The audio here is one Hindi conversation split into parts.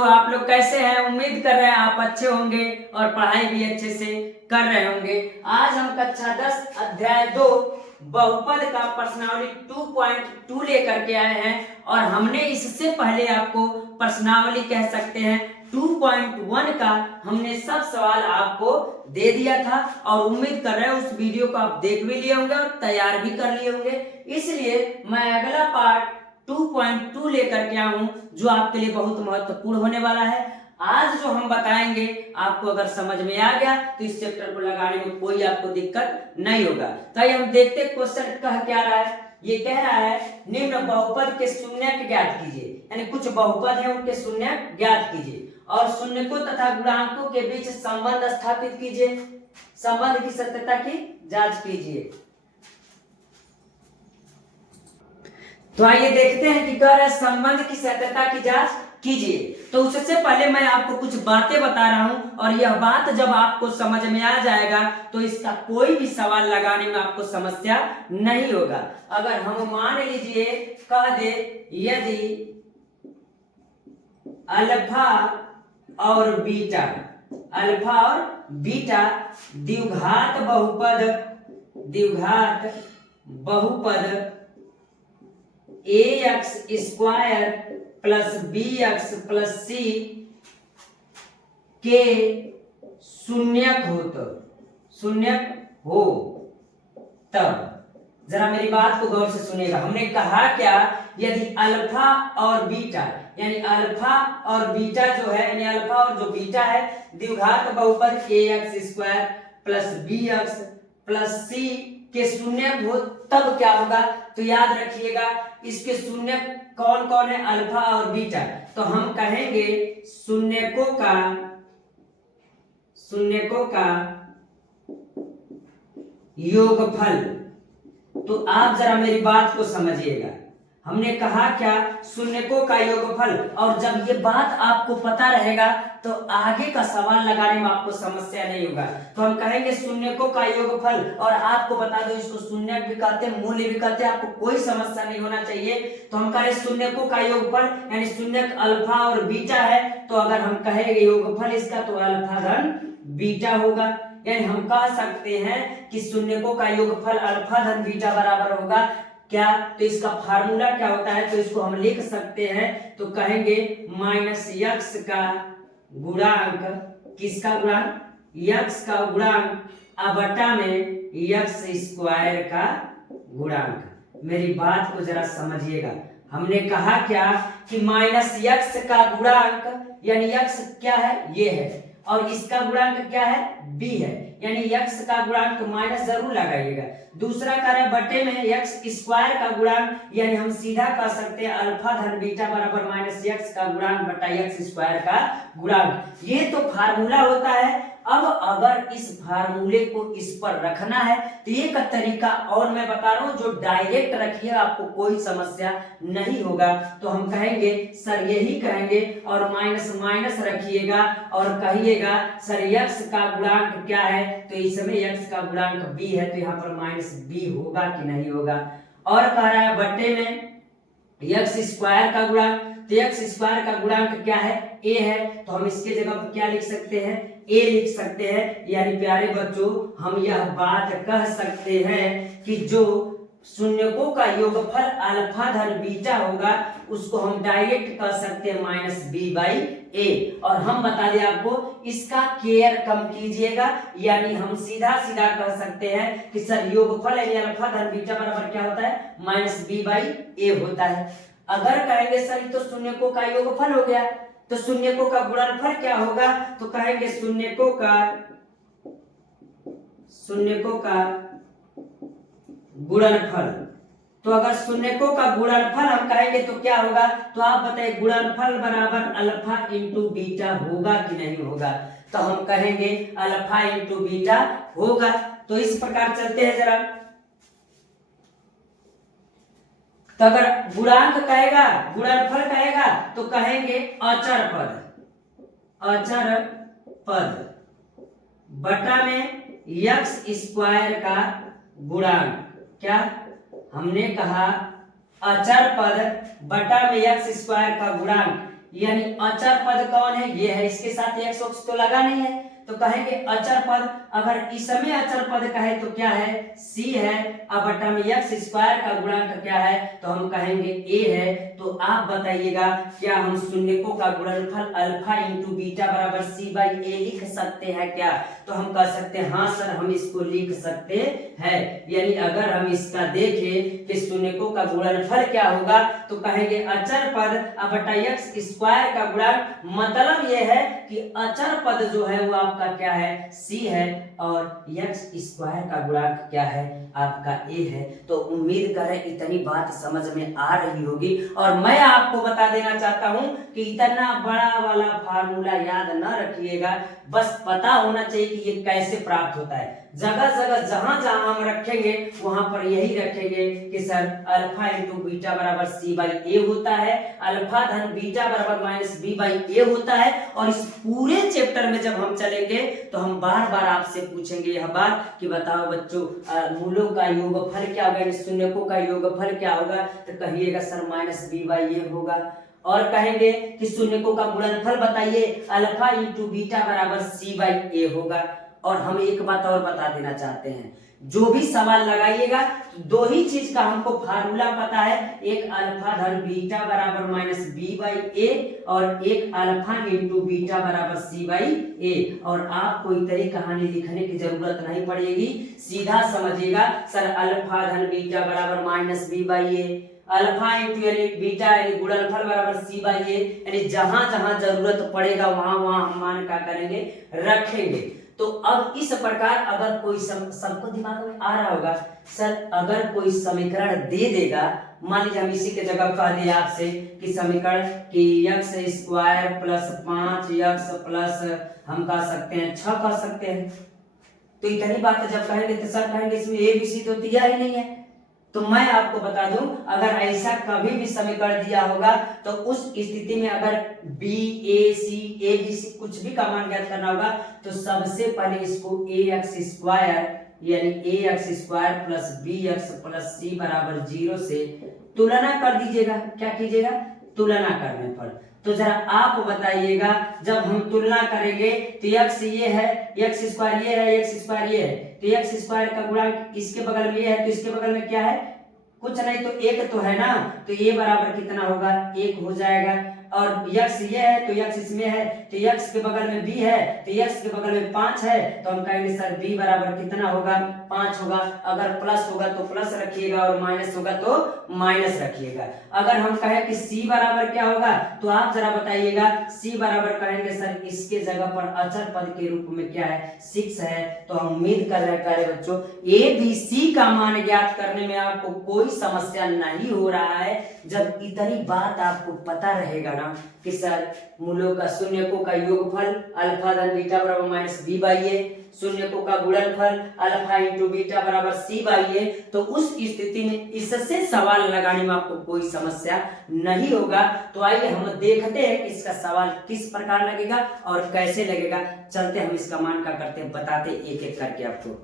बच्चों, आप लोग कैसे हैं? उम्मीद कर रहे हैं आप अच्छे होंगे और पढ़ाई भी अच्छे से कर रहे होंगे। आज हम कक्षा 10 अध्याय 2 बहुपद का प्रश्नावली 2.2 लेकर के आए हैं और हमने इससे पहले आपको प्रश्नावली कह सकते हैं 2.1 का हमने सब सवाल आपको दे दिया था और उम्मीद कर रहे हैं उस वीडियो को आप देख भी लिए होंगे और तैयार भी कर लिए होंगे। इसलिए मैं अगला पार्ट 2.2 लेकर के आया हूं जो आपके लिए बहुत महत्वपूर्ण होने वाला है। आज जो हम बताएंगे आपको अगर समझ में आ गया तो इस चैप्टर को लगाने में कोई आपको दिक्कत नहीं होगा। तो हम देखते क्वेश्चन कह क्या रहा है। ये कह रहा है निम्न बहुपद के शून्यक ज्ञात कीजिए, यानी कुछ बहुपद है उनके शून्यक ज्ञात कीजिए और शून्यकों तथा गुणांकों के बीच संबंध स्थापित कीजिए, संबंध की सत्यता की जांच कीजिए। तो आइए देखते हैं कि कह रहा है संबंध की सत्यता की जांच कीजिए। तो उससे पहले मैं आपको कुछ बातें बता रहा हूं और यह बात जब आपको समझ में आ जाएगा तो इसका कोई भी सवाल लगाने में आपको समस्या नहीं होगा। अगर हम मान लीजिए कह दे यदि अल्फा और बीटा द्विघात बहुपद ax square plus bx plus c के शून्यक हो तब जरा मेरी बात को गौर से सुनिएगा। हमने कहा क्या, यदि अल्फा और बीटा यानी अल्फा और बीटा जो है यानी अल्फा और जो बीटा है द्विघात बहुपद ax square plus bx plus c के शून्यक हो तब क्या होगा। तो याद रखिएगा इसके शून्यक कौन कौन है, अल्फा और बीटा। तो हम कहेंगे शून्यकों का योगफल। तो आप जरा मेरी बात को समझिएगा। हमने कहा क्या, शून्यकों का योगफल। और जब ये बात आपको पता रहेगा तो आगे का सवाल लगाने में आपको समस्या नहीं होगा। तो हम कहेंगे शून्यकों का योगफल और आपको बता दो इसको शून्यक भी कहते हैं, मूल्य भी कहते हैं, आपको कोई समस्या नहीं होना चाहिए। तो हम कहें शून्यकों का योगफल यानी शून्यक अल्फा और बीटा है तो अगर हम कहेंगे योगफल इसका तो अल्फा धन बीटा होगा। यानी हम कह सकते हैं कि शून्यकों का योगफल अल्फा धन बीटा बराबर होगा क्या। तो इसका फार्मूला क्या होता है, तो इसको हम लिख सकते हैं। तो कहेंगे माइनस यक्स का गुणांक, किसका गुणांक, यक्स का गुणांक बटा में यक्स स्क्वायर का गुणांक। मेरी बात को जरा समझिएगा। हमने कहा क्या कि माइनस यक्स का गुणांक यानी यक्स क्या है, ये है, और इसका गुणांक क्या है, b है, यानी यक्स का गुणांक तो माइनस जरूर लगाइएगा। दूसरा कह रहा है बटे में यक्स स्क्वायर का गुणांक, यानी हम सीधा कह सकते हैं अल्फा धन बीटा बराबर माइनस यक्स का गुणांक बटा यक्स स्क्वायर का गुणांक। ये तो फार्मूला होता है। अब अगर इस फार्मूले को इस पर रखना है तो एक तरीका और मैं बता रहा हूं जो डायरेक्ट रखिए आपको कोई समस्या नहीं होगा। तो हम कहेंगे सर यही कहेंगे और माइनस माइनस रखिएगा और कहिएगा सर यक्स का गुणांक क्या है, तो इस समय यक्स का गुणांक b है तो यहाँ पर माइनस b होगा कि नहीं होगा। और कह रहा है बटे में यक्स स्क्वायर का गुणांक, तो यक्स स्क्वायर का गुणांक क्या है, a है, तो हम इसके जगह पर क्या लिख सकते हैं, a लिख सकते हैं। यानी प्यारे बच्चों हम यह बात कह सकते हैं कि जो शून्यकों का योगफल अल्फा धन बीटा होगा उसको हम डायरेक्ट कह सकते हैं माइनस b बाई a। और हम बता दें आपको इसका केयर कम कीजिएगा, यानी हम सीधा सीधा कह सकते हैं कि सर योगफल यानी अल्फा धन बीटा बराबर क्या होता है, माइनस b बाई a होता है। अगर कहेंगे सर तो शून्यकों का योगफल हो गया तो शून्यकों का गुणनफल क्या होगा, तो कहेंगे शून्यकों का गुणनफल। तो अगर शून्यकों का गुणनफल हम कहेंगे तो क्या होगा, तो आप बताइए गुणनफल बराबर अल्फा इंटू बीटा होगा कि नहीं होगा। तो हम कहेंगे अल्फा इंटू बीटा होगा। तो इस प्रकार चलते हैं जरा। तो अगर गुणांक कहेगा गुणनफल कहेगा तो कहेंगे अचर पद बटा में यक्स स्क्वायर का गुणांक। क्या हमने कहा, अचर पद बटा में यक्स स्क्वायर का गुणांक, यानी अचर पद कौन है, ये है, इसके साथ एक्स वक्स तो लगा नहीं है, तो कहेंगे अचर पद। अगर इसमें अचर पद कहे तो क्या है, सी है। अब बटा में एक्स स्क्वायर का गुणनफल क्या है, तो हम कहेंगे ए है। तो आप बताइएगा क्या हम शून्यकों का गुणनफल अल्फा इंटू बीटा बराबर सी बाई ए लिख सकते हैं क्या? तो हम कह सकते हैं हाँ सर, हम इसको लिख सकते हैं। यानी अगर हम इसका देखें कि शून्यकों का गुणनफल क्या होगा, तो कहेंगे अचर पद अब बटा एक्स स्क्वायर का गुणक, मतलब ये है कि अचर पद जो है वो आपका क्या है, सी है, और एक्स स्क्वायर का गुणक क्या है, आपका ए है। तो उम्मीद करें इतनी बात समझ में आ रही होगी। और मैं आपको बता देना चाहता हूं कि इतना बड़ा वाला फार्मूला याद न रखिएगा, बस पता होना चाहिए कि ये कैसे प्राप्त होता है। जगह जगह जहां जहां हम रखेंगे वहां पर यही रखेंगे कि सर अल्फा इंटू बीटा बराबर सी बाई ए होता है, अल्फा धन बीटा बराबर माइनस बी बाई ए होता है। और इस पूरे चैप्टर में जब हम चलेंगे तो हम बार बार आपसे पूछेंगे यह बात कि बताओ बच्चों मूलों का योगफल क्या होगा, शून्यकों का योगफल क्या होगा, तो कहिएगा सर माइनस बी बाई ए होगा। और कहेंगे कि शून्यकों का गुणनफल बताइए, अल्फा इंटू बीटा बराबर सी बाई ए होगा। और हम एक बात और बता देना चाहते हैं, जो भी सवाल लगाइएगा दो ही चीज का हमको फार्मूला पता है, एक अल्फा धन बीटा बराबर माइनस बी बाई ए, और एक अल्फा इंटू बीटा बराबर सी बाई ए। और आपको इतनी कहानी लिखने की जरूरत नहीं पड़ेगी, सीधा समझिएगा सर अल्फा धन बीटा बराबर minus b by a, alpha into यानी बीटा यानी गुणनफल बराबर सी बाई ए, यानी जहां जहां जरूरत पड़ेगा वहां वहां हम मान क्या करेंगे, रखेंगे। तो अब इस प्रकार अगर कोई सबको दिमाग में आ रहा होगा, सर अगर कोई समीकरण दे देगा, मान लीजिए हम इसी के जगह कह दिए आपसे कि समीकरण कि x square plus 5x plus हम कह सकते हैं 6 कह सकते हैं, तो इतनी बात जब कहेंगे तो सर कहेंगे इसमें ए बी सी तो दिया ही नहीं है। तो मैं आपको बता दूं, अगर ऐसा कभी भी समीकरण दिया होगा तो उस स्थिति में अगर B A C A B C कुछ भी का मान ज्ञात करना होगा, तो सबसे पहले इसको ए एक्स स्क्वायर यानी a x square plus b x plus c बराबर 0 से तुलना कर दीजिएगा। क्या कीजिएगा, तुलना करने पर। तो जरा आप बताइएगा, जब हम तुलना करेंगे तो एक्स ये है, एक्स स्क्वायर ये है, एक्स स्क्वायर ये है, तो एक्स स्क्वायर का गुणा इसके बगल में ये है, तो इसके बगल में क्या है, कुछ नहीं, तो एक तो है ना, तो ये बराबर कितना होगा, 1 हो जाएगा। और x ये है तो x इसमें है, तो x के बगल में b है, तो x के बगल में 5 है, तो हम कहेंगे सर b बराबर कितना होगा, 5 होगा। अगर प्लस होगा तो प्लस रखिएगा और माइनस होगा तो माइनस रखिएगा। अगर हम कहें कि c बराबर क्या होगा, तो आप जरा बताइएगा, c बराबर कहेंगे सर इसके जगह पर अचर पद के रूप में क्या है, 6 है। तो हम उम्मीद कर रहे हैं बच्चों ए बी सी का मान ज्ञात करने में आपको कोई समस्या नहीं हो रहा है, जब इतनी बात आपको पता रहेगा ना कि सर मूलों का शून्यकों का योगफल अल्फा धन बीटा बराबर माइनस बी बाई ए, शून्यकों का गुणनफल अल्फा इंटू बीटा बराबर सी बाई ए, तो उस स्थिति में इससे सवाल लगाने में आपको कोई समस्या नहीं होगा। तो आइए हम देखते हैं कि इसका सवाल किस प्रकार लगेगा और कैसे लगेगा। चलते हम इसका मान का करते हैं, बताते एक एक करके आपको।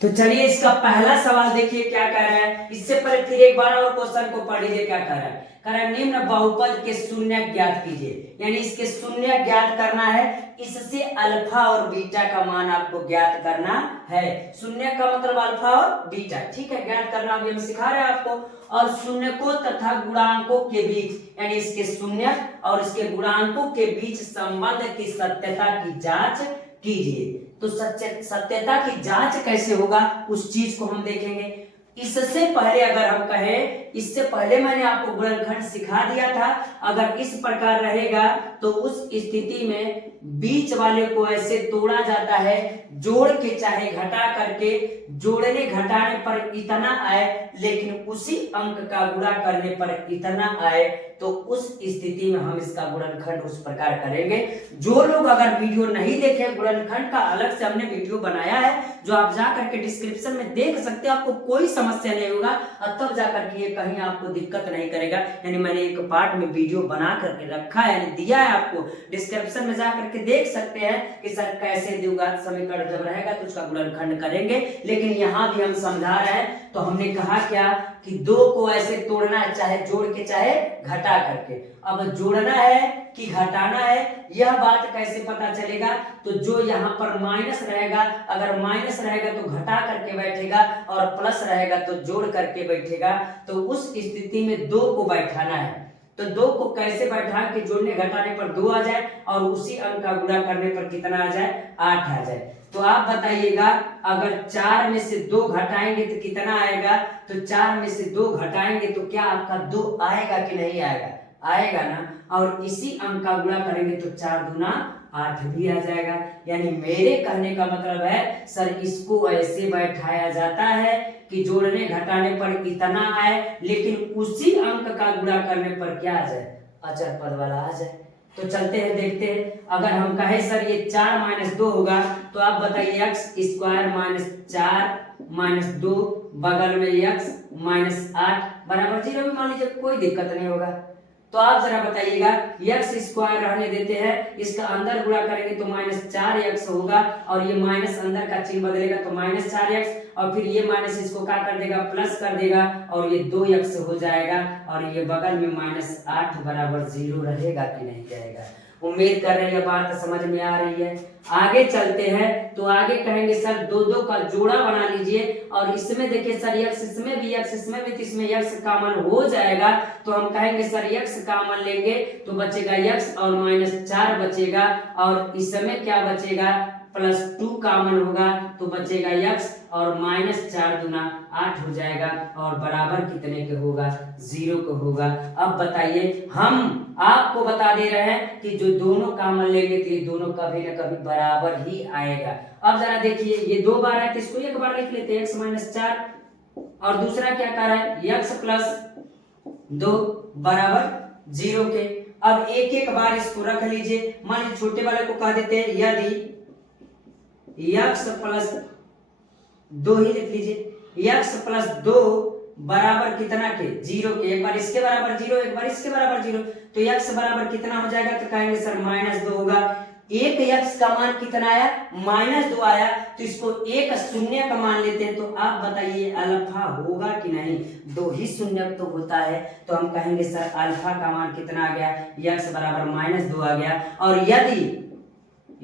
तो चलिए इसका पहला सवाल देखिए क्या कह रहा है। इससे पहले फिर एक बार और क्वेश्चन को पढ़ लीजिए क्या कह रहा है। कह रहा है निम्न बहुपद के शून्य ज्ञात कीजिए, यानी इसके शून्य ज्ञात करना है, इससे अल्फा और बीटा का मान आपको ज्ञात करना है। शून्य का मतलब अल्फा और बीटा, ठीक है, ज्ञात करना अभी हम सिखा रहे हैं आपको। और शून्यकों तथा गुणांकों के बीच यानी इसके शून्य और इसके गुणांकों के बीच संबंध की सत्यता की जांच कीजिए। तो सत्यता की जांच कैसे होगा उस चीज को हम देखेंगे। इससे पहले अगर हम कहें, इससे पहले मैंने आपको गुणनखंड सिखा दिया था, अगर इस प्रकार रहेगा तो उस स्थिति में बीच वाले को ऐसे तोड़ा जाता है, जोड़ के चाहे घटा करके, जोड़ने घटाने पर इतना आए लेकिन उसी अंक का गुणा करने पर इतना आए, तो उस स्थिति में हम इसका गुणनखंड उस प्रकार करेंगे। जो लोग अगर वीडियो नहीं देखे, गुणनखंड का अलग से हमने वीडियो बनाया है जो आप जा करके डिस्क्रिप्शन में देख सकते हो, आपको कोई समस्या नहीं होगा और तब जाकर के ये कहीं आपको दिक्कत नहीं करेगा। यानी मैंने एक पार्ट में वीडियो बना करके रखा है, यानी दिया है आपको, डिस्क्रिप्शन में जा करके देख सकते हैं कि सर कैसे द्विघात समीकरण जब रहेगा तो उसका गुणनखंड करेंगे। लेकिन यहाँ भी हम समझा रहे हैं, तो हमने कहा क्या कि दो को ऐसे तोड़ना है, चाहे जोड़ के चाहे घटा करके। अब जोड़ना है कि घटाना है, यह बात कैसे पता चलेगा? तो जो यहाँ पर माइनस रहेगा, अगर माइनस रहेगा तो घटा करके बैठेगा और प्लस रहेगा तो जोड़ करके बैठेगा। तो उस स्थिति में दो को बैठाना है। तो दो को कैसे बैठा कि जोड़ने घटाने पर दो आ जाए और उसी अंक का गुणा करने पर कितना आ जाए? 8 आ जाए। तो आप बताइएगा, अगर 4 में से 2 घटाएंगे तो कितना आएगा? तो 4 में से 2 घटाएंगे तो क्या आपका 2 आएगा कि नहीं आएगा? आएगा ना। और इसी अंक का गुणा करेंगे तो 4 दूना 8 भी आ जाएगा। यानी मेरे कहने का मतलब है सर, इसको ऐसे बैठाया जाता है कि जोड़ने घटाने पर इतना आए, लेकिन उसी अंक का गुणा करने पर क्या आ जाए? अचर पद वाला आ जाए। तो चलते हैं, देखते हैं। अगर हम कहें सर ये 4 माइनस 2 होगा, तो आप बताइए एक्स स्क्वायर माइनस 4 माइनस 2 बगल में एक्स माइनस 8 बराबर 0 भी मान लीजिए, कोई दिक्कत नहीं होगा। तो आप जरा बताइएगा, एक्स स्क्वायर रहने देते हैं, इसका अंदर गुणा करेंगे तो माइनस 4x होगा और ये माइनस अंदर का चिन्ह बदलेगा तो माइनस 4x, और फिर ये माइनस इसको क्या कर देगा? प्लस कर देगा और ये 2x हो जाएगा और ये बगल में माइनस 8 बराबर 0 रहेगा कि नहीं रहेगा? उम्मीद कर रहे हैं ये बात समझ में आ रही है। आगे चलते हैं, तो आगे कहेंगे सर दो दो का जोड़ा बना लीजिए और इसमें देखिए सर x इसमें भी x इसमें भी, तो इसमें x कॉमन हो जाएगा। तो हम कहेंगे सर x कॉमन लेंगे तो बचेगा x और माइनस 4 बचेगा, और इसमें क्या बचेगा? प्लस 2 कॉमन होगा तो बचेगा x और माइनस 4 दूना 8 हो जाएगा और बराबर कितने के होगा? 0 को होगा। अब बताइए, हम आपको बता दे रहे हैं कि जो दोनों कॉमन लेंगे तो ये दोनों कभी ना कभी बराबर ही आएगा। अब जरा देखिए, ये 2 बार है तो इसको एक बार लिख लेते हैं, x माइनस 4, और दूसरा क्या कर रहा है? x प्लस 2 बराबर 0 के। अब एक एक बार इसको रख लीजिए। मान लीजिए छोटे वाले को कह देते हैं, यदि x प्लस 2 ही लिख लीजिए, x प्लस 2 बराबर कितना के? 0 के। एक बार इसके बराबर 0, एक बार इसके बराबर 0, तो x बराबर कितना हो जाएगा? तो कहेंगे सर माइनस 2 होगा। एक x का मान कितना आया? माइनस 2 आया, तो इसको एक शून्य का मान लेते हैं। तो आप बताइए अल्फा होगा कि नहीं? 2 ही शून्य तो होता है, तो हम कहेंगे सर अल्फा का मान कितना आ गया? x बराबर माइनस 2 आ गया। और यदि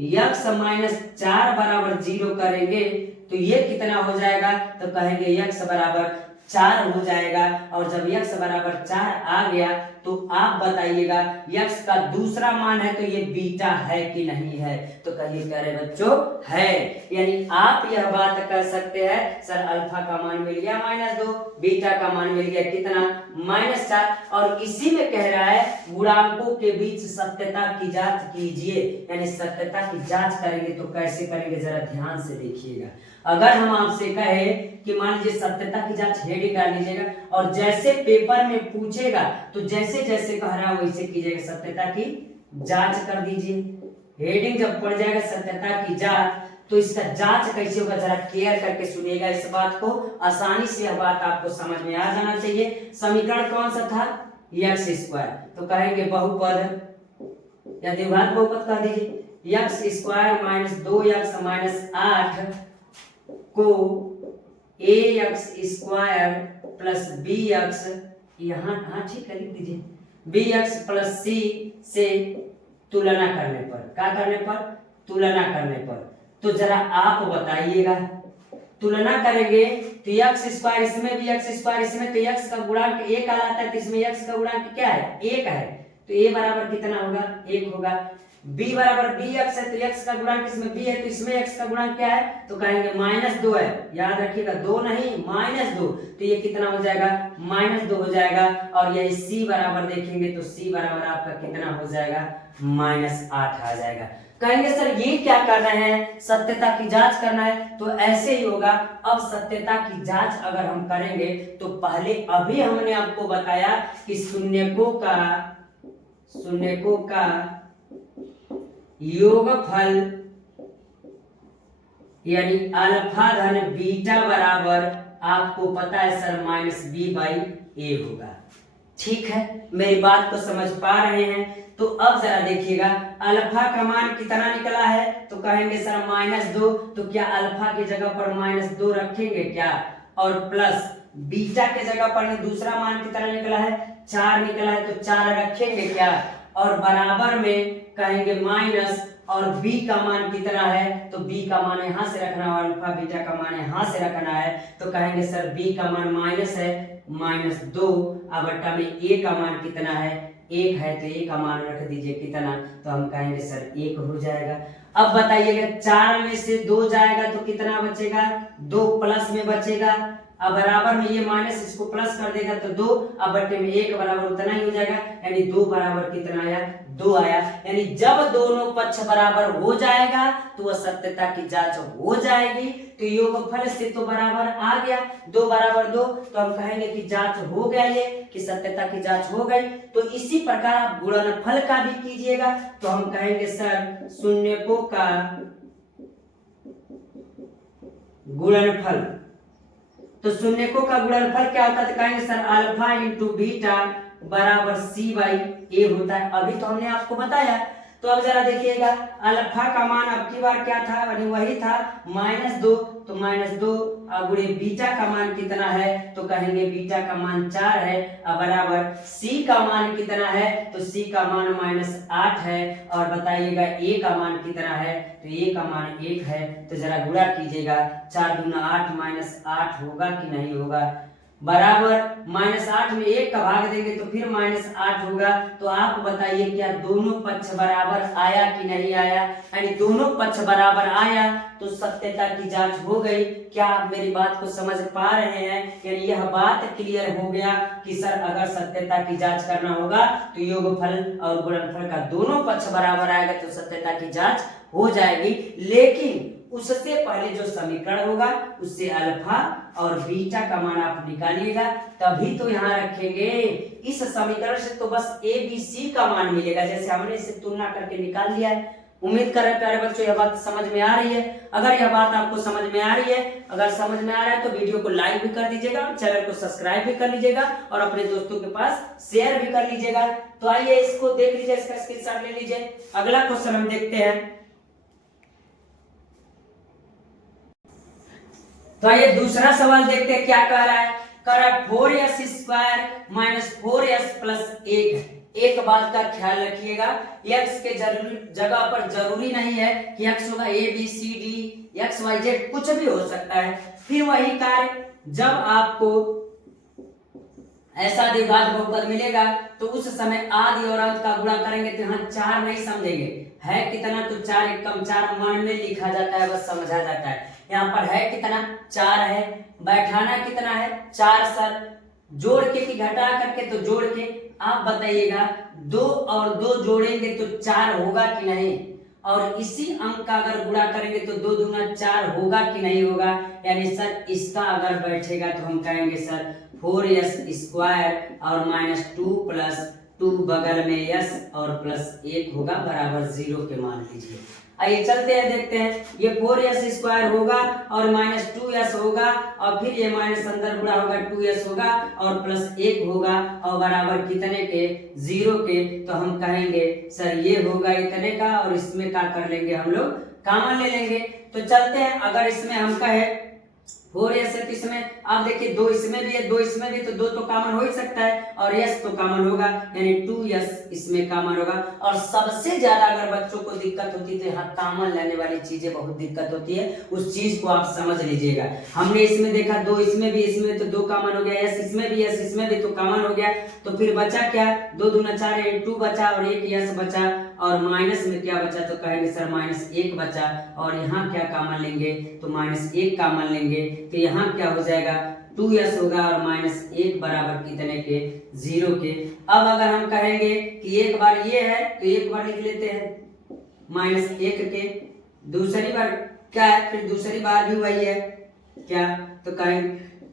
x माइनस 4 बराबर 0 करेंगे तो ये कितना हो जाएगा? तो कहेंगे x बराबर 4 हो जाएगा। और जब x बराबर 4 आ गया तो आप बताइएगा x का दूसरा मान है तो ये बीटा है कि नहीं है? तो कहिए कह रहे बच्चों है। यानी आप यह बात कर सकते हैं सर अल्फा का मान मिल गया -2, बीटा का मान मिल गया कितना? -4। और इसी में कह रहा है गुणांकों के बीच सत्यता की जांच कीजिए। यानी सत्यता की जांच करेंगे तो कैसे करेंगे, जरा ध्यान से देखिएगा। अगर हम आपसे कहे कि मान लीजिए सत्यता की जांच, हेडिंग डाल लीजिएगा और जैसे पेपर में पूछेगा तो जैसे जैसे कह रहा है वैसे कीजिएगा, सत्यता की जांच कर दीजिए। हेडिंग जब पड़ जाएगा सत्यता की जांच, तो इसका जांच कैसे होगा जरा केयर करके सुनिएगा इस बात को। आसानी से यह बात आपको समझ में आ जाना चाहिए। समीकरण कौन सा था? X square. तो कहेंगे बहुपद या द्विघात बहुपद कह दीजिए। X square minus 2x minus 8 को ax स्क्वायर प्लस bx, यहाँ हाँ ठीक है लिख दीजिए, bx प्लस c से तुलना करने पर, क्या करने पर? तुलना करने पर। तो जरा आप बताइएगा, तुलना करेंगे तो x स्क्वायर इसमें भी x स्क्वायर इसमें, तो x का गुणांक 1 आता है तो इसमें x का गुणांक क्या है? 1 है। तो a बराबर कितना होगा? 1 होगा। b बराबर bx है तो x का गुणांक इसमें b है तो इसमें x का गुणांक क्या है? तो कहेंगे -2 है। याद रखिएगा 2 नहीं -2, तो ये कितना हो जाएगा? -2 हो जाएगा। और यही c बराबर देखेंगे तो c बराबर आपका कितना हो जाएगा? -8 आ जाएगा। कहेंगे सर ये क्या कर रहे हैं? सत्यता की जांच करना है, तो ऐसे ही होगा। अब सत्यता की जांच अगर हम करेंगे तो पहले अभी हमने आपको बताया कि शून्यकों का योगफल यानी अल्फा धन बीटा बराबर आपको पता है सर -b/a होगा। ठीक है, मेरी बात को समझ पा रहे हैं? तो अब जरा देखिएगा अल्फा का मान कितना निकला है? तो कहेंगे सर -2, तो क्या अल्फा की जगह पर -2 रखेंगे क्या? और प्लस बीटा के जगह पर दूसरा मान कितना निकला है, 4 निकला है, तो 4 रखेंगे क्या, और बराबर में कहेंगे माइनस, और b का मान कितना है, तो b का मान यहां से रखना है, अल्फा बीटा का मान यहां से रखना है, तो कहेंगे सर b का मान माइनस है, -2 बटा में a का मान कितना है, 1 है, तो a का मान रख दीजिए कितना, तो हम कहेंगे सर 1 हो जाएगा। अब बताइएगा 4 में से 2 जाएगा तो कितना बचेगा, 2 प्लस में बचेगा, अब बराबर में ये माइनस इसको प्लस कर देगा तो 2, अब बटे में 1 बराबर उतना ही हो जाएगा, यानी 2 बराबर कितना आया, 2 आया। यानी जब दोनों पक्ष बराबर हो जाएगा तो वह सत्यता की जांच हो जाएगी। तो योगफल से तो बराबर आ गया, 2 बराबर 2, तो हम कहेंगे कि जांच हो गया, ये कि सत्यता की जांच हो गई। तो इसी प्रकार आप गुणनफल का भी कीजिएगा, तो हम कहेंगे सर शून्यकों का गुणनफल, तो शून्यकों का गुणनफल क्या होता है, तो कहेंगे सर अल्फा इंटू बीटा बराबर सी बाई ए होता है। अभी तो हमने आपको बताया। तो अब जरा देखिएगा अल्फा का मान अब की बार क्या था, वही था -2, तो -2 गुणे बीटा का मान कितना है, तो कहेंगे बीटा का मान 4 है, अब बराबर सी का मान कितना है, तो सी का मान -8 है, और बताइएगा ए का मान कितना है, तो ए का मान 1 है। तो जरा गुणा कीजिएगा, 4 दूना 8 -8 होगा कि नहीं होगा, बराबर -8 में 1 का भाग देंगे तो फिर -8 होगा। तो आप बताइए क्या दोनों पक्ष बराबर आया कि नहीं आया, यानी दोनों पक्ष बराबर आया तो सत्यता की जांच हो गई। क्या आप मेरी बात को समझ पा रहे हैं, यानी यह बात क्लियर हो गया कि सर अगर सत्यता की जांच करना होगा तो योगफल और गुणनफल का दोनों पक्ष बराबर आएगा तो सत्यता की जांच हो जाएगी। लेकिन उससे पहले जो समीकरण होगा उससे अल्फा और बीटा का मान आप निकालिएगा, तभी तो यहाँ रखेंगे। इस समीकरण से तो बस ए बी सी का मान मिलेगा, जैसे हमने इसे तुलना करके निकाल लिया है। उम्मीद कर रहे हैं प्यारे बच्चों यह बात समझ में आ रही है। अगर यह बात आपको समझ में आ रही है, अगर समझ में आ रहा है तो वीडियो को लाइक भी कर दीजिएगा, चैनल को सब्सक्राइब भी कर लीजिएगा और अपने दोस्तों के पास शेयर भी कर लीजिएगा। तो आइए इसको देख लीजिए, इसका स्क्रीनशॉट ले लीजिए। अगला क्वेश्चन हम देखते हैं। तो आइए दूसरा सवाल देखते हैं क्या कह रहा है। कह रहा है 4s² - 4s + 1। एक बात का ख्याल रखिएगा, x के जगह पर जरूरी नहीं है कि x होगा a b c d x y z, कुछ भी हो सकता है। फिर वही कार्य जब आपको ऐसा द्विघात बहुपद मिलेगा तो उस समय आदि और अंत का गुणा करेंगे तो यहाँ 4 नहीं समझेंगे, है कितना, तो 4 एकम 4 मन में लिखा जाता है, बस समझा जाता है। यहाँ पर है कितना, 4 है, बैठाना कितना है, 4 सर, जोड़ के कि घटा करके, तो जोड़ के। आप बताइएगा 2 और 2 जोड़ेंगे तो 4 होगा कि नहीं, और इसी अंक का अगर गुणा करेंगे तो 2 दूना 4 होगा कि नहीं होगा। यानी सर इसका अगर बैठेगा तो हम कहेंगे सर 4s² और -2 + 2 बगल में s और +1 होगा बराबर 0 के मान लीजिए। आइए चलते हैं, देखते हैं। ये 4s² होगा और -2s होगा, और फिर ये माइनस अंदर गुणा होगा 2s होगा और +1 होगा और बराबर कितने के, 0 के। तो हम कहेंगे सर ये होगा इतने का, और इसमें क्या कर लेंगे हम लोग, कॉमन ले लेंगे। तो चलते हैं, अगर इसमें हम कहे 4s है तो इसमें आप देखिए 2 इसमें भी है, 2 इसमें भी, तो 2 तो कॉमन हो ही सकता है, और s तो कॉमन होगा, यानी 2s इसमें कॉमन होगा। और सबसे ज्यादा अगर बच्चों को दिक्कत होती है तो यहाँ कॉमन लेने वाली चीजें बहुत दिक्कत होती है, उस चीज को आप समझ लीजिएगा। हमने इसमें देखा 2 इसमें भी, इसमें तो 2 कॉमन हो गया, s इसमें भी, s इसमें भी, तो कॉमन हो गया। तो फिर बचा क्या, 2 दूना 4 यानी 2 बचा, और 1 s बचा, और माइनस में क्या बचा, तो कहेंगे सर -1 बचा, और यहाँ क्या कॉमन लेंगे, तो -1 कॉमन लेंगे। तो यहाँ क्या हो जाएगा, 2s होगा और -1 बराबर कितने के, 0 के। अब अगर हम कहेंगे कि एक बार ये है तो एक बार लिख लेते हैं -1 के, दूसरी बार क्या है, फिर दूसरी बार भी वही है क्या, तो कहेंगे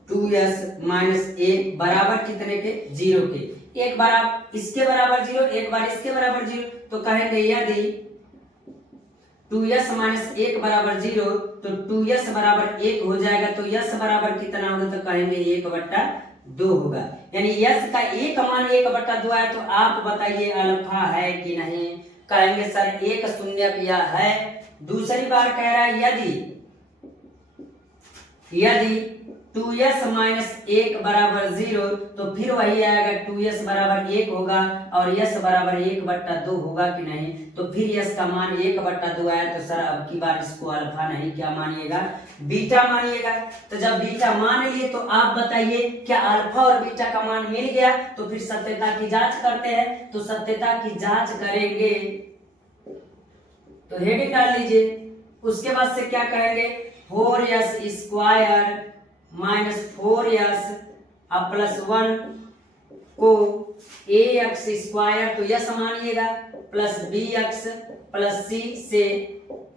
2s - 1 बराबर कितने के, 0 के। एक बार आप इसके बराबर 0, एक बार इसके बराबर 0, तो कहेंगे यदि 2s - 1 बराबर 0 तो 2s बराबर 1 हो जाएगा, तो s बराबर कितना होगा, तो कहेंगे 1/2 होगा। यानी s का एक मान 1/2 आया, तो आप बताइए अल्फा है कि नहीं, कहेंगे सर 1 शून्य या है। दूसरी बार कह रहा है यदि 2s माइनस 1 बराबर 0, तो फिर वही आएगा 2s बराबर 1 होगा और s बराबर 1/2 होगा कि नहीं। तो फिर s का मान 1/2 आया, तो सर अब की बार इसको अल्फा नहीं क्या मानिएगा, बीटा मानिएगा। तो जब बीटा मान लिए तो आप बताइए क्या अल्फा और बीटा का मान मिल गया, तो फिर सत्यता की जांच करते हैं। तो सत्यता की जांच करेंगे तो हेडिंग डाल लीजिए, उसके बाद से क्या कहेंगे 4s square minus 4s plus 1 को ax स्क्वायर तो यह मानिएगा प्लस bx प्लस c से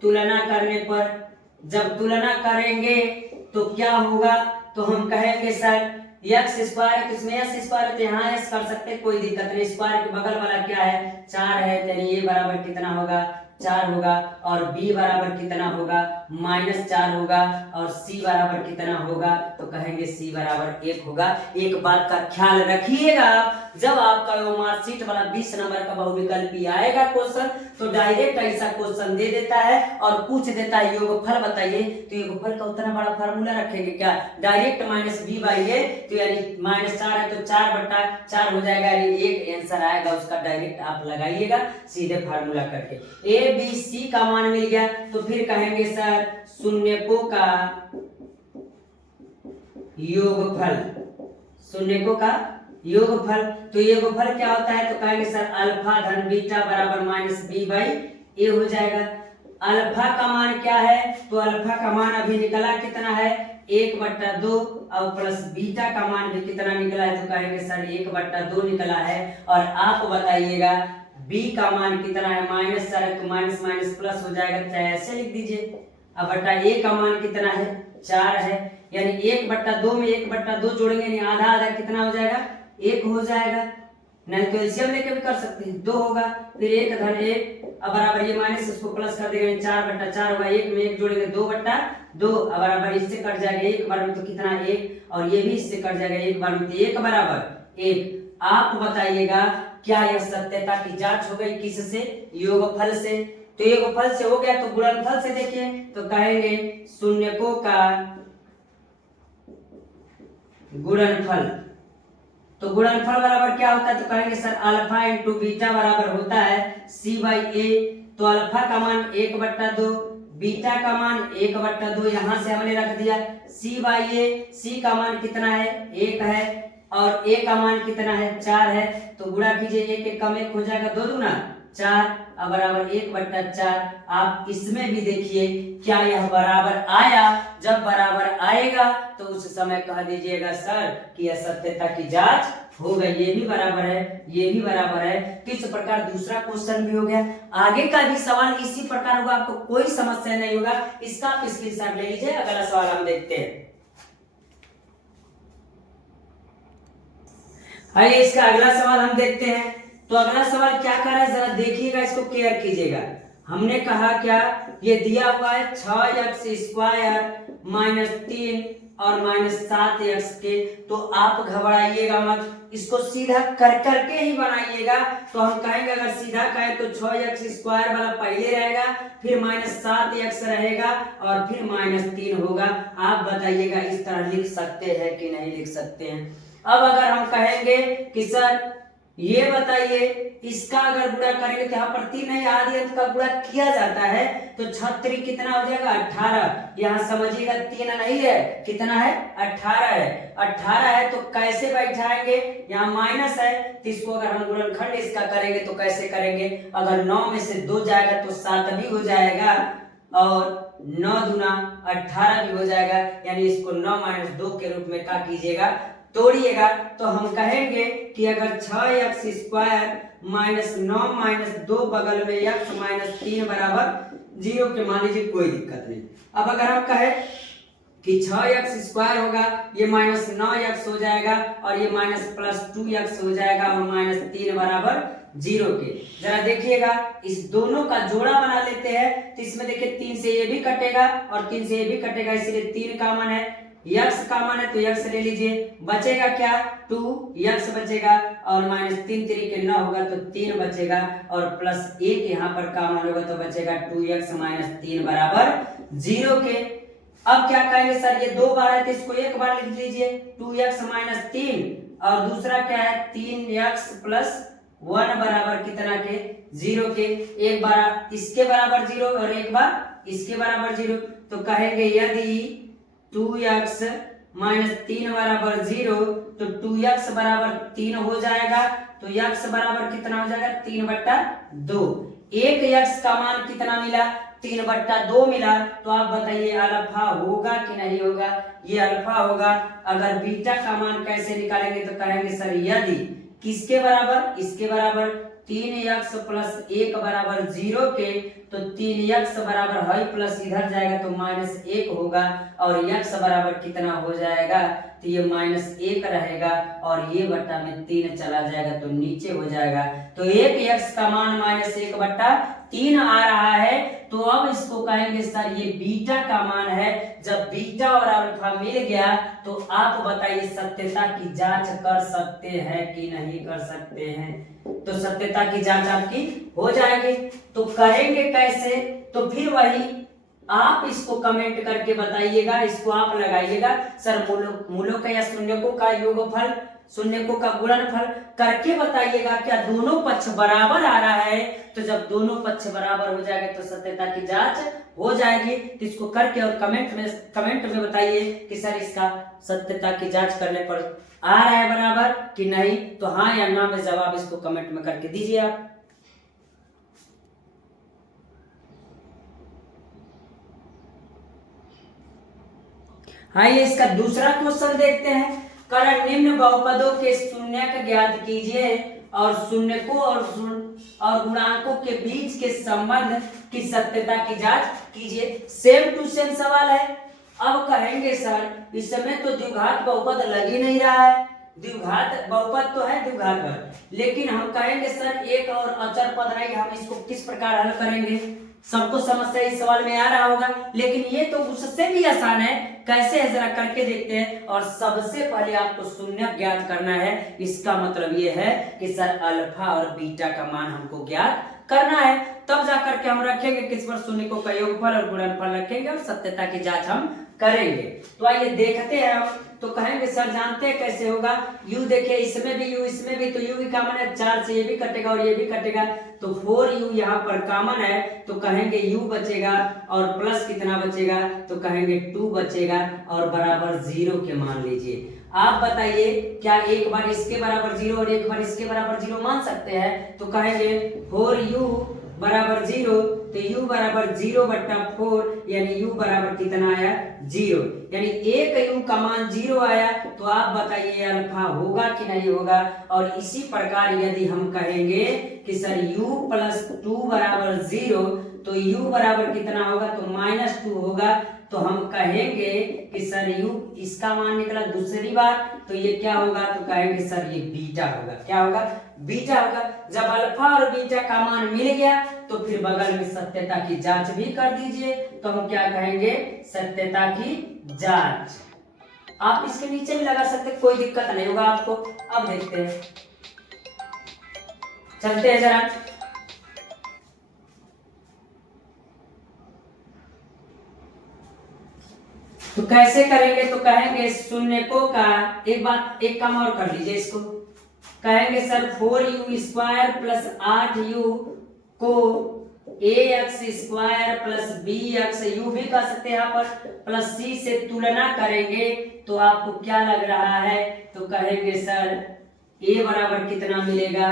तुलना करने पर, जब तुलना करेंगे तो क्या होगा, तो हम कहेंगे सर x स्क्वायर है तो इसमें s स्क्वायर है तो यहाँ s कर सकते हैं, कोई दिक्कत नहीं। स्क्वायर के बगल वाला क्या है 4 है, यानी a बराबर कितना होगा 4 होगा, और b बराबर कितना होगा -4 होगा, और c बराबर कितना होगा, तो कहेंगे c बराबर 1 होगा। एक बात का ख्याल रखिएगा, जब आपका मार्कशीट वाला 20 नंबर का बहुविकल्पी आएगा क्वेश्चन, तो डायरेक्ट ऐसा क्वेश्चन दे देता है और पूछ देता है योगफल बताइए, तो योगफल का उतना बड़ा फार्मूला रखेंगे क्या, डायरेक्ट -b/a, तो यानी -4 है तो 4/4 हो जाएगा, यानी एक आंसर आएगा उसका, डायरेक्ट आप लगाइएगा सीधे फार्मूला करके। a b c का मान मिल गया, तो फिर कहेंगे सर शून्यकों का योगफल, शून्यकों का योगफल। तो योगफल क्या होता है, तो कहेंगे सर अल्फा धन बीटा बराबर -b/a हो जाएगा। अल्फा का मान क्या है, तो अल्फा का मान अभी निकला कितना है 1/2, और प्लस बीटा का मान भी कितना निकला है, तो कहेंगे सर 1/2 निकला है। और आप बताइएगा b का मान कितना है, -4 है तो माइनस माइनस प्लस हो जाएगा, चाहे ऐसे लिख दीजिए। अब बटा a का मान कितना है 4 है, यानी 1/2 में 1/2 जोड़ेंगे, यानी आधा आधा कितना हो जाएगा 1 हो जाएगा, नहीं तो एलसीएम लेके भी कर सकते हैं 2 होगा, फिर 1 धन 1 अब बराबर ये माइनस इसको प्लस कर देंगे 4/4 होगा, 1 में 1 जोड़ेंगे 2/2 अब बराबर इससे कट जाएगा 1 बार में तो कितना 1, और ये भी इससे कट जाएगा 1 बार में तो 1 बराबर 1। आप बताइएगा क्या यह सत्यता की जांच हो गई किससे, योगफल से। तो योगफल से हो गया, तो गुणनफल से देखिए, तो कहेंगे शून्यकों का गुणनफल। तो गुणनफल बराबर क्या होता है, तो कहेंगे सर अल्फा इंटू बीटा बराबर होता है c/a। तो अल्फा का मान 1/2, बीटा का मान 1/2, यहां से हमने रख दिया c/a। c का मान कितना है 1 है, और a का मान कितना है 4 है, तो गुणा कीजिए 1 कम 1 हो जाएगा 2 दूना 4 अब बराबर 1/4। आप इसमें भी देखिए क्या यह बराबर आया, जब बराबर आएगा तो उस समय कह दीजिएगा सर कि यह सत्यता की जांच हो गई, ये भी बराबर है ये भी बराबर है। तो इस प्रकार दूसरा क्वेश्चन भी हो गया। आगे का भी सवाल इसी प्रकार होगा, आपको कोई समस्या नहीं होगा, इसका आप स्क्रीनशॉट ले लीजिए। अगला सवाल हम देखते हैं। आइए इसका अगला सवाल हम देखते हैं। तो अगला सवाल क्या कर रहा है जरा देखिएगा, इसको क्लियर कीजिएगा। हमने कहा क्या, ये दिया हुआ है 6x स्क्वायर -3 और -7x के, तो आप घबराइएगा मत, इसको सीधा कर करके ही बनाइएगा। तो हम कहेंगे अगर सीधा कहें तो 6x स्क्वायर वाला पहले रहेगा, फिर -7x रहेगा और फिर -3 होगा। आप बताइएगा इस तरह लिख सकते हैं कि नहीं लिख सकते हैं। अब अगर हम कहेंगे कि सर ये बताइए इसका अगर गुणा करेंगे तो यहाँ पर 3 नहीं आधी अंक का गुणा किया जाता है, तो 6 कितना हो जाएगा 18। यहाँ समझिएगा 3 नहीं है, कितना है 18 है। 18 है तो कैसे बैठाएंगे, यहाँ माइनस है तो इसको अगर हम गुणनखंड इसका करेंगे तो कैसे करेंगे, अगर 9 में से 2 जाएगा तो 7 भी हो जाएगा, और 9 दूना 18 भी हो जाएगा, यानी इसको 9 - 2 के रूप में क्या कीजिएगा तोड़िएगा। तो हम कहेंगे कि अगर 6x स्क्वायर -9 - 2 बगल में x -3 बराबर 0 के मान लीजिए, कोई दिक्कत नहीं। अब अगर हम कहें कि 6x स्क्वायर होगा, ये -9x हो जाएगा और ये +2x हो जाएगा और -3 बराबर 0 के। जरा देखिएगा इस दोनों का जोड़ा बना लेते हैं, तो इसमें देखिए 3 से ये भी कटेगा और 3 से ये भी कटेगा, इसलिए 3 कॉमन है, x कॉमन है तो x ले लीजिए, बचेगा क्या 2x बचेगा, और -3 3 के 9 होगा तो 3 बचेगा, और +1 यहाँ पर कॉमन होगा तो बचेगा 2x - 3 बराबर 0 के। अब क्या कहेंगे सर, ये 2 बार है तो इसको एक बार लिख लीजिए, 2x माइनस 3, और दूसरा क्या है 3x प्लस 1 बराबर कितना के 0 के, एक बार इसके बराबर 0 और एक बार इसके बराबर 0। तो कहेंगे यदि 2x माइनस 3 बराबर 0 तो 2x बराबर 3 हो जाएगा, तो x बराबर कितना हो जाएगा 3/2। एक x का मान कितना मिला 3/2 मिला। तो आप बताइए अल्फा होगा कि नहीं होगा, ये अल्फा होगा। अगर बीटा का मान कैसे निकालेंगे तो कहेंगे सर यदि किसके बराबर, इसके बराबर 3x प्लस 1 बराबर 0 के, तो 3x बराबर है प्लस इधर जाएगा तो -1 होगा, और x बराबर कितना हो जाएगा, तो ये -1 रहेगा और ये बट्टा में 3 चला जाएगा तो नीचे हो जाएगा। तो एक x का मान -1/3 आ रहा है। तो अब इसको कहेंगे सर ये बीटा का मान है। जब बीटा और अल्फा मिल गया तो आप बताइए सत्यता की जांच कर सकते हैं कि नहीं कर सकते हैं। तो सत्यता की जांच आपकी हो जाएगी। तो करेंगे कैसे, तो फिर वही आप इसको कमेंट करके बताइएगा, इसको आप लगाइएगा सर मूलों का या शून्यकों का योगफल, शून्यकों का गुणनफल करके बताइएगा क्या दोनों पक्ष बराबर आ रहा है। तो जब दोनों पक्ष बराबर हो जाएंगे तो सत्यता की जांच हो जाएगी। तो इसको करके और कमेंट में बताइए कि सर इसका सत्यता की जांच करने पर आ रहा है बराबर कि नहीं। तो हाँ या ना में जवाब इसको कमेंट में करके दीजिए आप। आइए इसका दूसरा क्वेश्चन देखते हैं। कारण निम्न बहुपदों के शून्यक ज्ञात कीजिए और शून्यकों और गुणांकों के बीच के संबंध की सत्यता की जांच कीजिए। सेम टू सेम सवाल है। अब कहेंगे सर इस समय तो द्विघात बहुपद लग ही नहीं रहा है, द्विघात बहुपद तो है द्विघात पर, लेकिन हम कहेंगे सर एक और अचर पद नहीं, हम इसको किस प्रकार हल करेंगे। सबको समस्या इस सवाल में आ रहा होगा, लेकिन ये तो उससे भी आसान है। कैसे है जरा करके देखते हैं। और सबसे पहले आपको शून्य ज्ञात करना है। इसका मतलब ये है कि सर अल्फा और बीटा का मान हमको ज्ञात करना है, तब जाकर के हम रखेंगे किस पर शून्यकों का योगफल और गुणनफल रखेंगे और सत्यता की जांच हम करेंगे। तो आइए देखते हैं हम। तो कहेंगे सर जानते हैं कैसे होगा। u देखिए इसमें भी u इसमें भी, तो u भी कॉमन है, 4 से ये भी कटेगा और ये भी कटेगा, तो 4u यहाँ पर कॉमन है। तो कहेंगे u बचेगा और प्लस कितना बचेगा, तो कहेंगे 2 बचेगा और बराबर 0 के मान लीजिए। आप बताइए क्या एक बार इसके बराबर 0 और एक बार इसके बराबर 0 मान सकते हैं। तो कहेंगे 4u बराबर 0, तो u बराबर 0/4 यानी u बराबर कितना आया 0, यानी एक u का मान 0 आया। तो आप बताइए अल्फा होगा कि नहीं होगा। और इसी प्रकार यदि हम कहेंगे कि सर u प्लस 2 बराबर 0, तो u बराबर कितना होगा, तो -2 होगा। तो हम कहेंगे कि सर u इसका मान निकला दूसरी बार, तो ये क्या होगा, तो कहेंगे सर ये बीटा होगा। क्या होगा, बीटा होगा। जब अल्फा और बीटा का मान मिल गया तो फिर बगल में सत्यता की जांच भी कर दीजिए। तो हम क्या कहेंगे, सत्यता की जांच। आप इसके नीचे भी लगा सकते, कोई दिक्कत नहीं होगा आपको। अब देखते हैं, चलते हैं जरा। तो कैसे करेंगे, तो कहेंगे शून्यकों का एक काम और कर लीजिए इसको। कहेंगे सर 4u² प्लस 8u को ax² प्लस bx, u भी कर सकते हैं यहाँ पर, प्लस c से तुलना करेंगे तो आपको क्या लग रहा है। तो कहेंगे सर a बराबर कितना मिलेगा,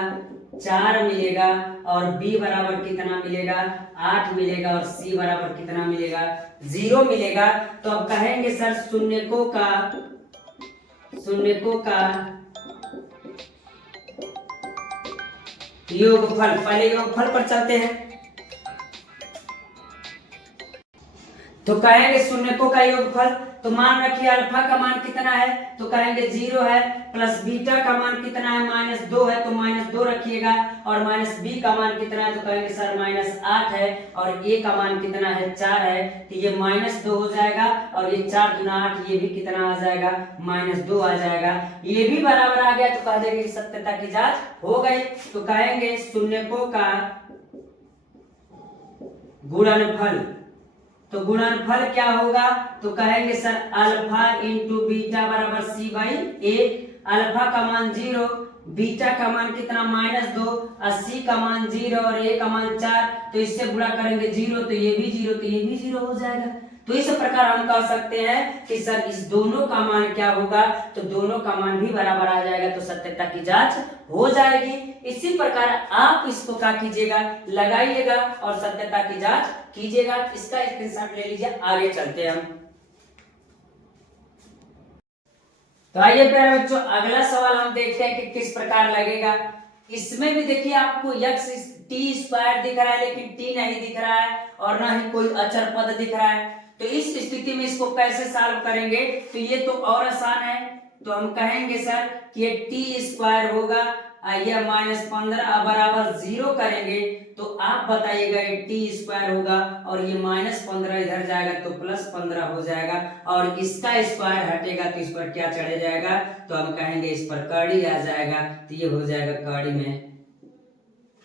4 मिलेगा, और b बराबर कितना मिलेगा, 8 मिलेगा, और c बराबर कितना मिलेगा, 0 मिलेगा। तो अब कहेंगे सर शून्यकों का योगफल। पहले योगफल पर चलते हैं। तो कहेंगे शून्यकों का योगफल, तो मान रखिए अल्फा का मान कितना है, तो कहेंगे 0 है, प्लस बीटा का मान कितना है, -2 है, तो -2 रखिएगा, और माइनस बी का मान कितना है, तो कहेंगे सर -8 है, और ए का मान कितना है, 4 है, तो ये -2 हो जाएगा, और ये 4 गुना 8 ये भी कितना आ जाएगा, -2 आ जाएगा। ये भी बराबर आ गया, तो कह देंगे कि सत्यता की जांच हो गई। तो कहेंगे शून्यकों का गुणनफल। तो गुणनफल क्या होगा, तो कहेंगे सर अल्फा इंटू बीटा बराबर सी बाई ए। अल्फा का मान 0, बीटा का मान कितना -2, 80 का मान 0 और ए का मान 4, तो इससे गुणा करेंगे 0 तो ये भी 0 तो ये भी 0 हो जाएगा। तो इस प्रकार हम कह सकते हैं कि सर इस दोनों का मान क्या होगा, तो दोनों का मान भी बराबर आ जाएगा, तो सत्यता की जांच हो जाएगी। इसी प्रकार आप इसको क्या कीजिएगा, लगाइएगा और सत्यता की जांच कीजिएगा। इसका स्क्रीनशॉट ले लीजिए, आगे चलते हैं हम। तो आइए प्यारे बच्चों, अगला सवाल हम देखते हैं कि किस प्रकार लगेगा। इसमें भी देखिए आपको x टी स्क्वायर दिख रहा है लेकिन t नहीं दिख रहा है और ना ही कोई अचर पद दिख रहा है। तो इस स्थिति में इसको कैसे सॉल्व करेंगे, तो ये तो और आसान है। तो हम कहेंगे सर कि ये टी स्क्वायर होगा, यह -15 बराबर 0 करेंगे तो आप बताइएगा ये टी स्क्वायर होगा और ये -15 इधर जाएगा तो +15 हो जाएगा और इसका स्क्वायर हटेगा तो इस पर क्या चढ़े जाएगा, तो हम कहेंगे इस पर कड़ी आ जाएगा, तो ये हो जाएगा कड़ी में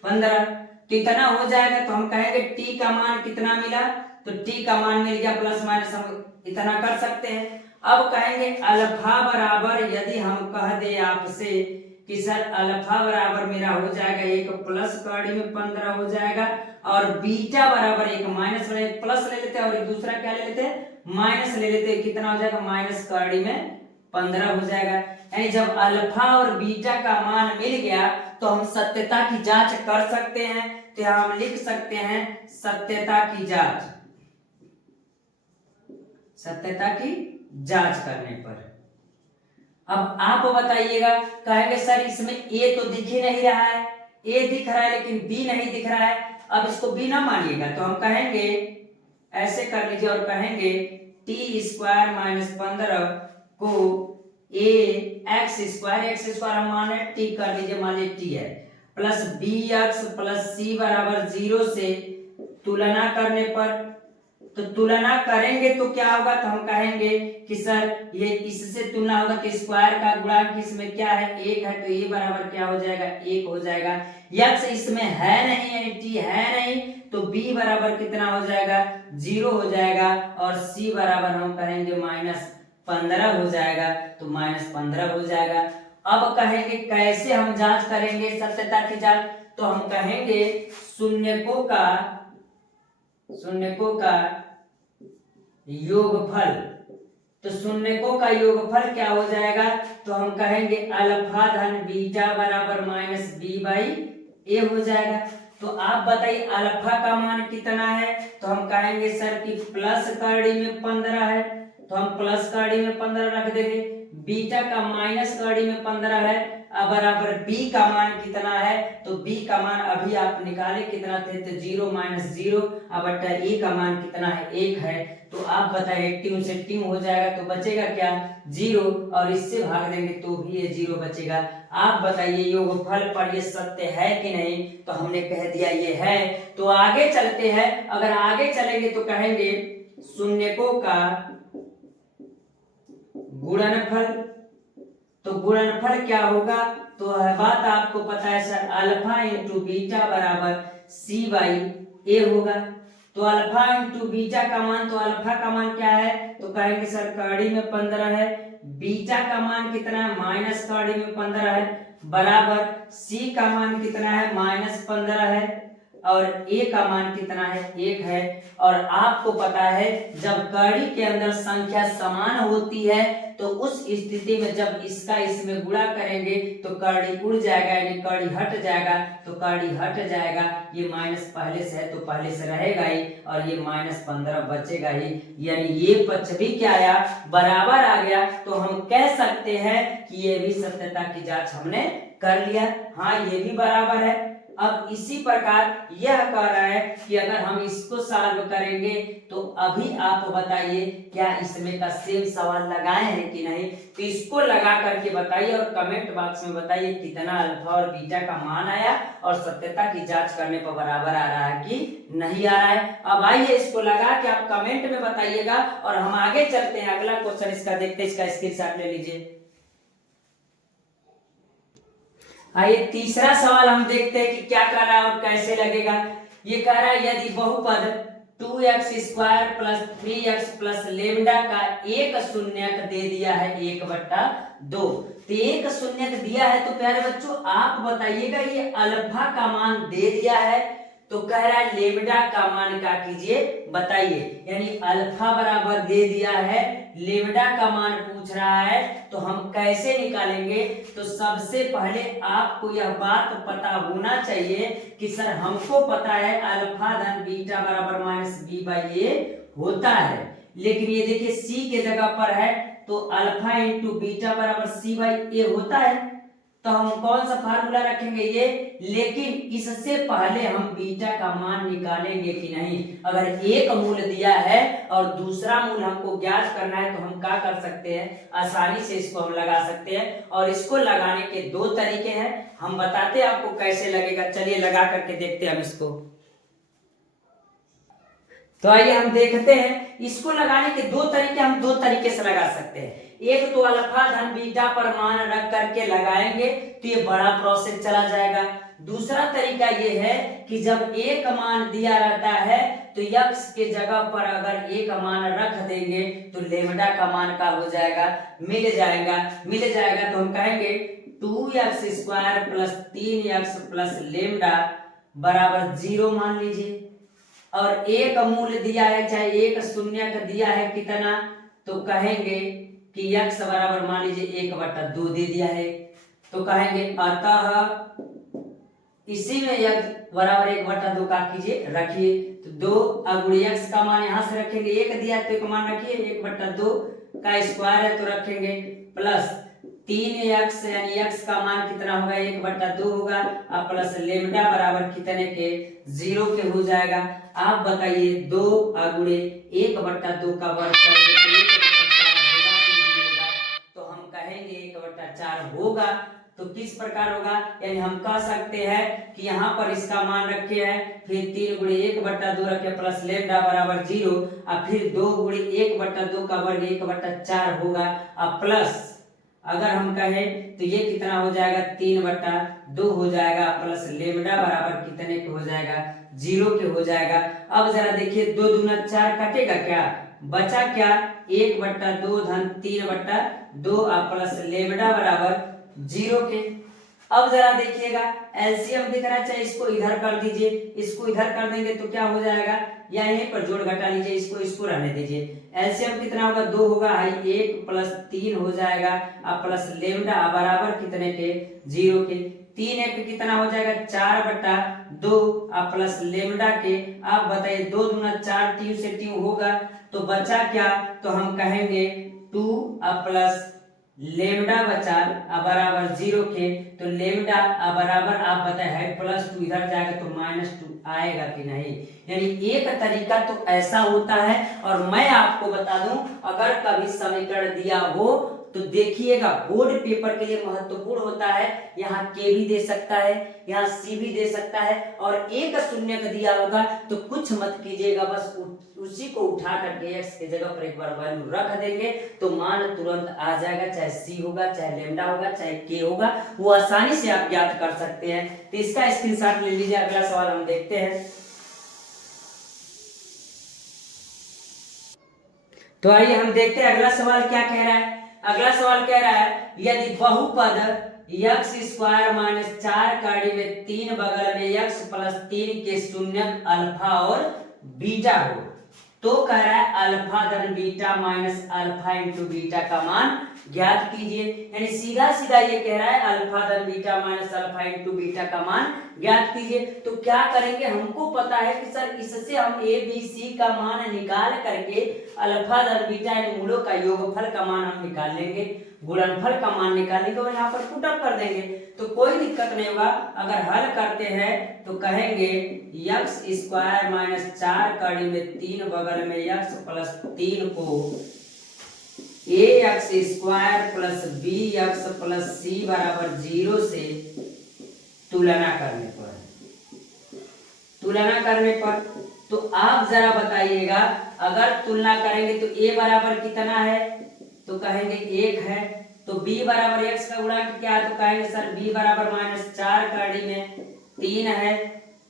15। तो इतना हो जाएगा तो हम कहेंगे टी का मान कितना मिला, तो टी का मान मिल गया प्लस माइनस हम इतना कर सकते हैं। अब कहेंगे अल्फा बराबर, यदि हम कह दे आपसे कि सर अल्फा बराबर मेरा हो जाएगा एक प्लस कड़ी में 15 हो जाएगा और बीटा बराबर एक माइनस, एक प्लस ले लेते हैं और एक दूसरा क्या ले लेते हैं माइनस ले लेते हैं, कितना हो जाएगा माइनस कड़ी में 15 हो जाएगा। यानी जब अल्फा और बीटा का मान मिल गया तो हम सत्यता की जांच कर सकते हैं। तो यहां हम लिख सकते हैं सत्यता की जांच, सत्यता की जांच करने पर। अब आप बताइएगा, कहेंगे सर इसमें ए तो दिख ही नहीं रहा है, ए दिख रहा है लेकिन बी नहीं दिख रहा है। अब इसको बी ना मानिएगा तो हम कहेंगे ऐसे कर लीजिए और कहेंगे टी स्क्वायर -15 को ए एक्स स्क्वायर हम माने टी कर लीजिए, मान लीजिए टी है, plus b x plus c बराबर 0 से तुलना करने पर, तो तुलना करेंगे तो क्या होगा, तो हम कहेंगे कि सर ये इससे तुलना होगा कि स्क्वायर का गुणांक इसमें क्या है 1 है, तो ये बराबर क्या हो जाएगा 1 हो जाएगा। यक्स इसमें है नहीं यानी टी है नहीं, तो b बराबर कितना हो जाएगा 0 हो जाएगा और c बराबर हम कहेंगे -15 हो जाएगा, तो -15 हो जाएगा। अब कहेंगे कैसे हम जांच करेंगे सत्यता की जांच, तो हम कहेंगे शून्यकों का योगफल, तो शून्यकों का योगफल क्या हो जाएगा, तो हम कहेंगे अल्फा धन बीटा बराबर -b/a हो जाएगा। तो आप बताइए अल्फा का मान कितना है, तो हम कहेंगे सर कि प्लस कड़ी में 15 है, तो हम प्लस कड़ी में 15 रख देंगे। बीटा का माइनस कड़ी में 15 है, अब बराबर b का मान कितना है, तो b का मान अभी आप निकाले कितना थे, तो 0 - 0, अब बटा a का मान कितना है 1 है। तो आप बताइए टीम से टीम हो जाएगा तो बचेगा क्या 0 और इससे भाग देंगे तो भी ये 0 बचेगा। आप बताइए योगफल पर ये सत्य है कि नहीं, तो हमने कह दिया ये है। तो आगे चलते हैं, अगर आगे चलेंगे तो कहेंगे शून्यकों का गुणनफल, तो गुणनफल क्या होगा, तो बात आपको पता है सर अल्फा इंटू बीटा बराबर c/a होगा। तो अल्फा इंटू बीटा का मान, तो अल्फा का मान क्या है, तो कहेंगे सर कड़ी में 15 है, बीटा का मान कितना है माइनस कड़ी में 15 है, बराबर c का मान कितना है -15 है और a का मान कितना है 1 है। और आपको पता है जब कड़ी के अंदर संख्या समान होती है तो उस स्थिति में जब इसका इसमें गुणा करेंगे तो कड़ी उड़ जाएगा यानी कड़ी हट जाएगा, तो कड़ी हट जाएगा, ये माइनस पहले से है तो पहले से रहेगा ही और ये -15 बचेगा ही, यानी ये पक्ष भी क्या आया बराबर आ गया। तो हम कह सकते हैं कि ये भी सत्यता की जांच हमने कर लिया, हाँ ये भी बराबर है। अब इसी प्रकार यह कह रहा है कि अगर हम इसको सॉल्व करेंगे तो अभी आप बताइए क्या इसमें का सेम सवाल लगाए हैं कि नहीं, तो इसको लगा करके बताइए और कमेंट बॉक्स में बताइए कितना अल्फा और बीटा का मान आया और सत्यता की जांच करने पर बराबर आ रहा है कि नहीं आ रहा है। अब आइए इसको लगा के आप कमेंट में बताइएगा और हम आगे चलते हैं, अगला क्वेश्चन इसका देखते हैं, इसका स्क्रीनशॉट ले लीजिए। आइए तीसरा सवाल हम देखते हैं कि क्या कर रहा है और कैसे लगेगा। ये कह रहा है यदि बहुपद 2x² plus 3x plus lambda का एक शून्यक दे दिया है 1/2। तो एक शून्यक दिया है तो प्यारे बच्चों आप बताइएगा ये अल्फा का मान दे दिया है तो कह रहा है लेमडा का मान क्या कीजिए बताइए, यानी अल्फा बराबर दे दिया है, लेमडा का मान पूछ रहा है तो हम कैसे निकालेंगे। तो सबसे पहले आपको यह बात पता होना चाहिए कि सर हमको पता है अल्फा धन बीटा बराबर माइनस बी बाई ए होता है, लेकिन ये देखिए सी के जगह पर है तो अल्फा इंटू बीटा बराबर सी बाई ए होता है, तो हम कौन सा फार्मूला रखेंगे ये। लेकिन इससे पहले हम बीटा का मान निकालेंगे कि नहीं। अगर एक मूल दिया है और दूसरा मूल हमको ज्ञात करना है तो हम क्या कर सकते हैं, आसानी से इसको हम लगा सकते हैं। और इसको लगाने के दो तरीके हैं, हम बताते हैं आपको कैसे लगेगा। चलिए लगा करके देखते हैं हम इसको। तो आइए हम देखते हैं इसको लगाने के दो तरीके, हम दो तरीके से लगा सकते हैं। एक तो अल्फा धन बीटा पर मान रख करके लगाएंगे तो ये बड़ा प्रोसेस चला जाएगा। दूसरा तरीका ये है कि जब एक मान दिया रहता है तो x के जगह पर अगर एक मान रख देंगे तो लेमडा का मान का हो जाएगा, मिल जाएगा। तो हम कहेंगे 2x² plus 3x plus lambda बराबर 0 मान लीजिए। और एक मूल दिया है चाहे एक शून्य का दिया है कितना, तो कहेंगे कि x बराबर मान लीजिए 1/2 दे दिया है, तो कहेंगे अतः इसी में x बराबर 1/2 का कीजिए रखिए। तो 2 गुणा x का मान यहां से रखेंगे, एक दिया है तो एक मान रखिए, 1/2 का स्क्वायर है तो रखेंगे प्लस 3x यानी x का मान कितना होगा 1/2 होगा और प्लस लेमडा बराबर कितने के 0 के हो जाएगा। आप बताइए 2 गुणे 1/2 का वर्ग करेंगे तो 1/4 होगा कि नहीं होगा, तो हम कहेंगे 1/4 होगा। तो किस प्रकार होगा, यानी हम कह सकते हैं कि यहाँ पर इसका मान रखे हैं, फिर 3 गुणे 1/2 रखे प्लस लेमडा बराबर 0 और फिर 2 गुणे 1/2 का वर्ग 1/4 होगा और प्लस अगर हम कहें तो ये कितना हो जाएगा 3/2 हो जाएगा प्लस लेमडा बराबर कितने के हो जाएगा 0 के हो जाएगा। अब जरा देखिए 2 दूना 4 कटेगा क्या, बचा क्या 1/2 धन 3/2 और प्लस लेमडा बराबर 0 के। अब जरा देखिएगा एलसीएम दिख रहा है, चाहे इसको इधर कर दीजिए, इसको इधर कर देंगे तो क्या हो जाएगा, या यहीं पर जोड़ घटा लीजिए, इसको रहने दीजिए। एलसीएम कितना होगा 2 होगा, 1 प्लस 3 हो जाएगा और प्लस लेमडा बराबर कितने के 0 के। 3 1 कितना हो जाएगा 4/2 और प्लस लेमडा के। आप बताइए 2 दूना 4 3 से 3 होगा तो बचा क्या, तो हम कहेंगे 2 और प्लस लेमडा बचा बराबर 0 के। तो लेमडा बराबर आप बताए है +2 इधर जाएगा तो -2 आएगा कि नहीं। यानी एक तरीका तो ऐसा होता है। और मैं आपको बता दूं अगर कभी समीकरण दिया हो तो देखिएगा बोर्ड पेपर के लिए महत्वपूर्ण होता है, यहाँ के भी दे सकता है, यहाँ सी भी दे सकता है और एक शून्य का दिया होगा तो कुछ मत कीजिएगा, बस उसी को उठा करके x के जगह पर एक बार वैल्यू रख देंगे तो मान तुरंत आ जाएगा, चाहे सी होगा चाहे लेमडा होगा चाहे के होगा, वो आसानी से आप ज्ञात कर सकते हैं। तो इसका स्क्रीनशॉट ले लीजिए। अगला सवाल हम देखते हैं। तो आइए हम देखते हैं अगला सवाल क्या कह रहा है। अगला सवाल कह रहा है यदि बहुपद x² - 4 कड़ी में 3 बगल में x + 3 के शून्यक अल्फा और बीटा हो तो कह रहा है अल्फा धन beta minus alpha into beta का मान ज्ञात कीजिए। यानी सीधा सीधा ये कह रहा है अल्फा धन beta minus alpha into beta का मान ज्ञात कीजिए। तो क्या करेंगे, हमको पता है कि सर इससे हम ए बी सी का मान निकाल करके अल्फा धन बीटा यानी मूलों का योगफल का मान हम निकाल लेंगे, गुणनफल का मान निकालेंगे और यहाँ पर पुट अप कर देंगे तो कोई दिक्कत नहीं होगा। अगर हल करते हैं तो कहेंगे x² - 4 कड़ी में 3 बगल में x + 3 को ax² + bx + c बराबर 0 से तुलना करने पर तो आप जरा बताइएगा अगर तुलना करेंगे तो a बराबर कितना है, तो कहेंगे 1 है, तो b बराबर x का गुणा क्या है, तो कहेंगे सर b बराबर -4 कड़ी में 3 है,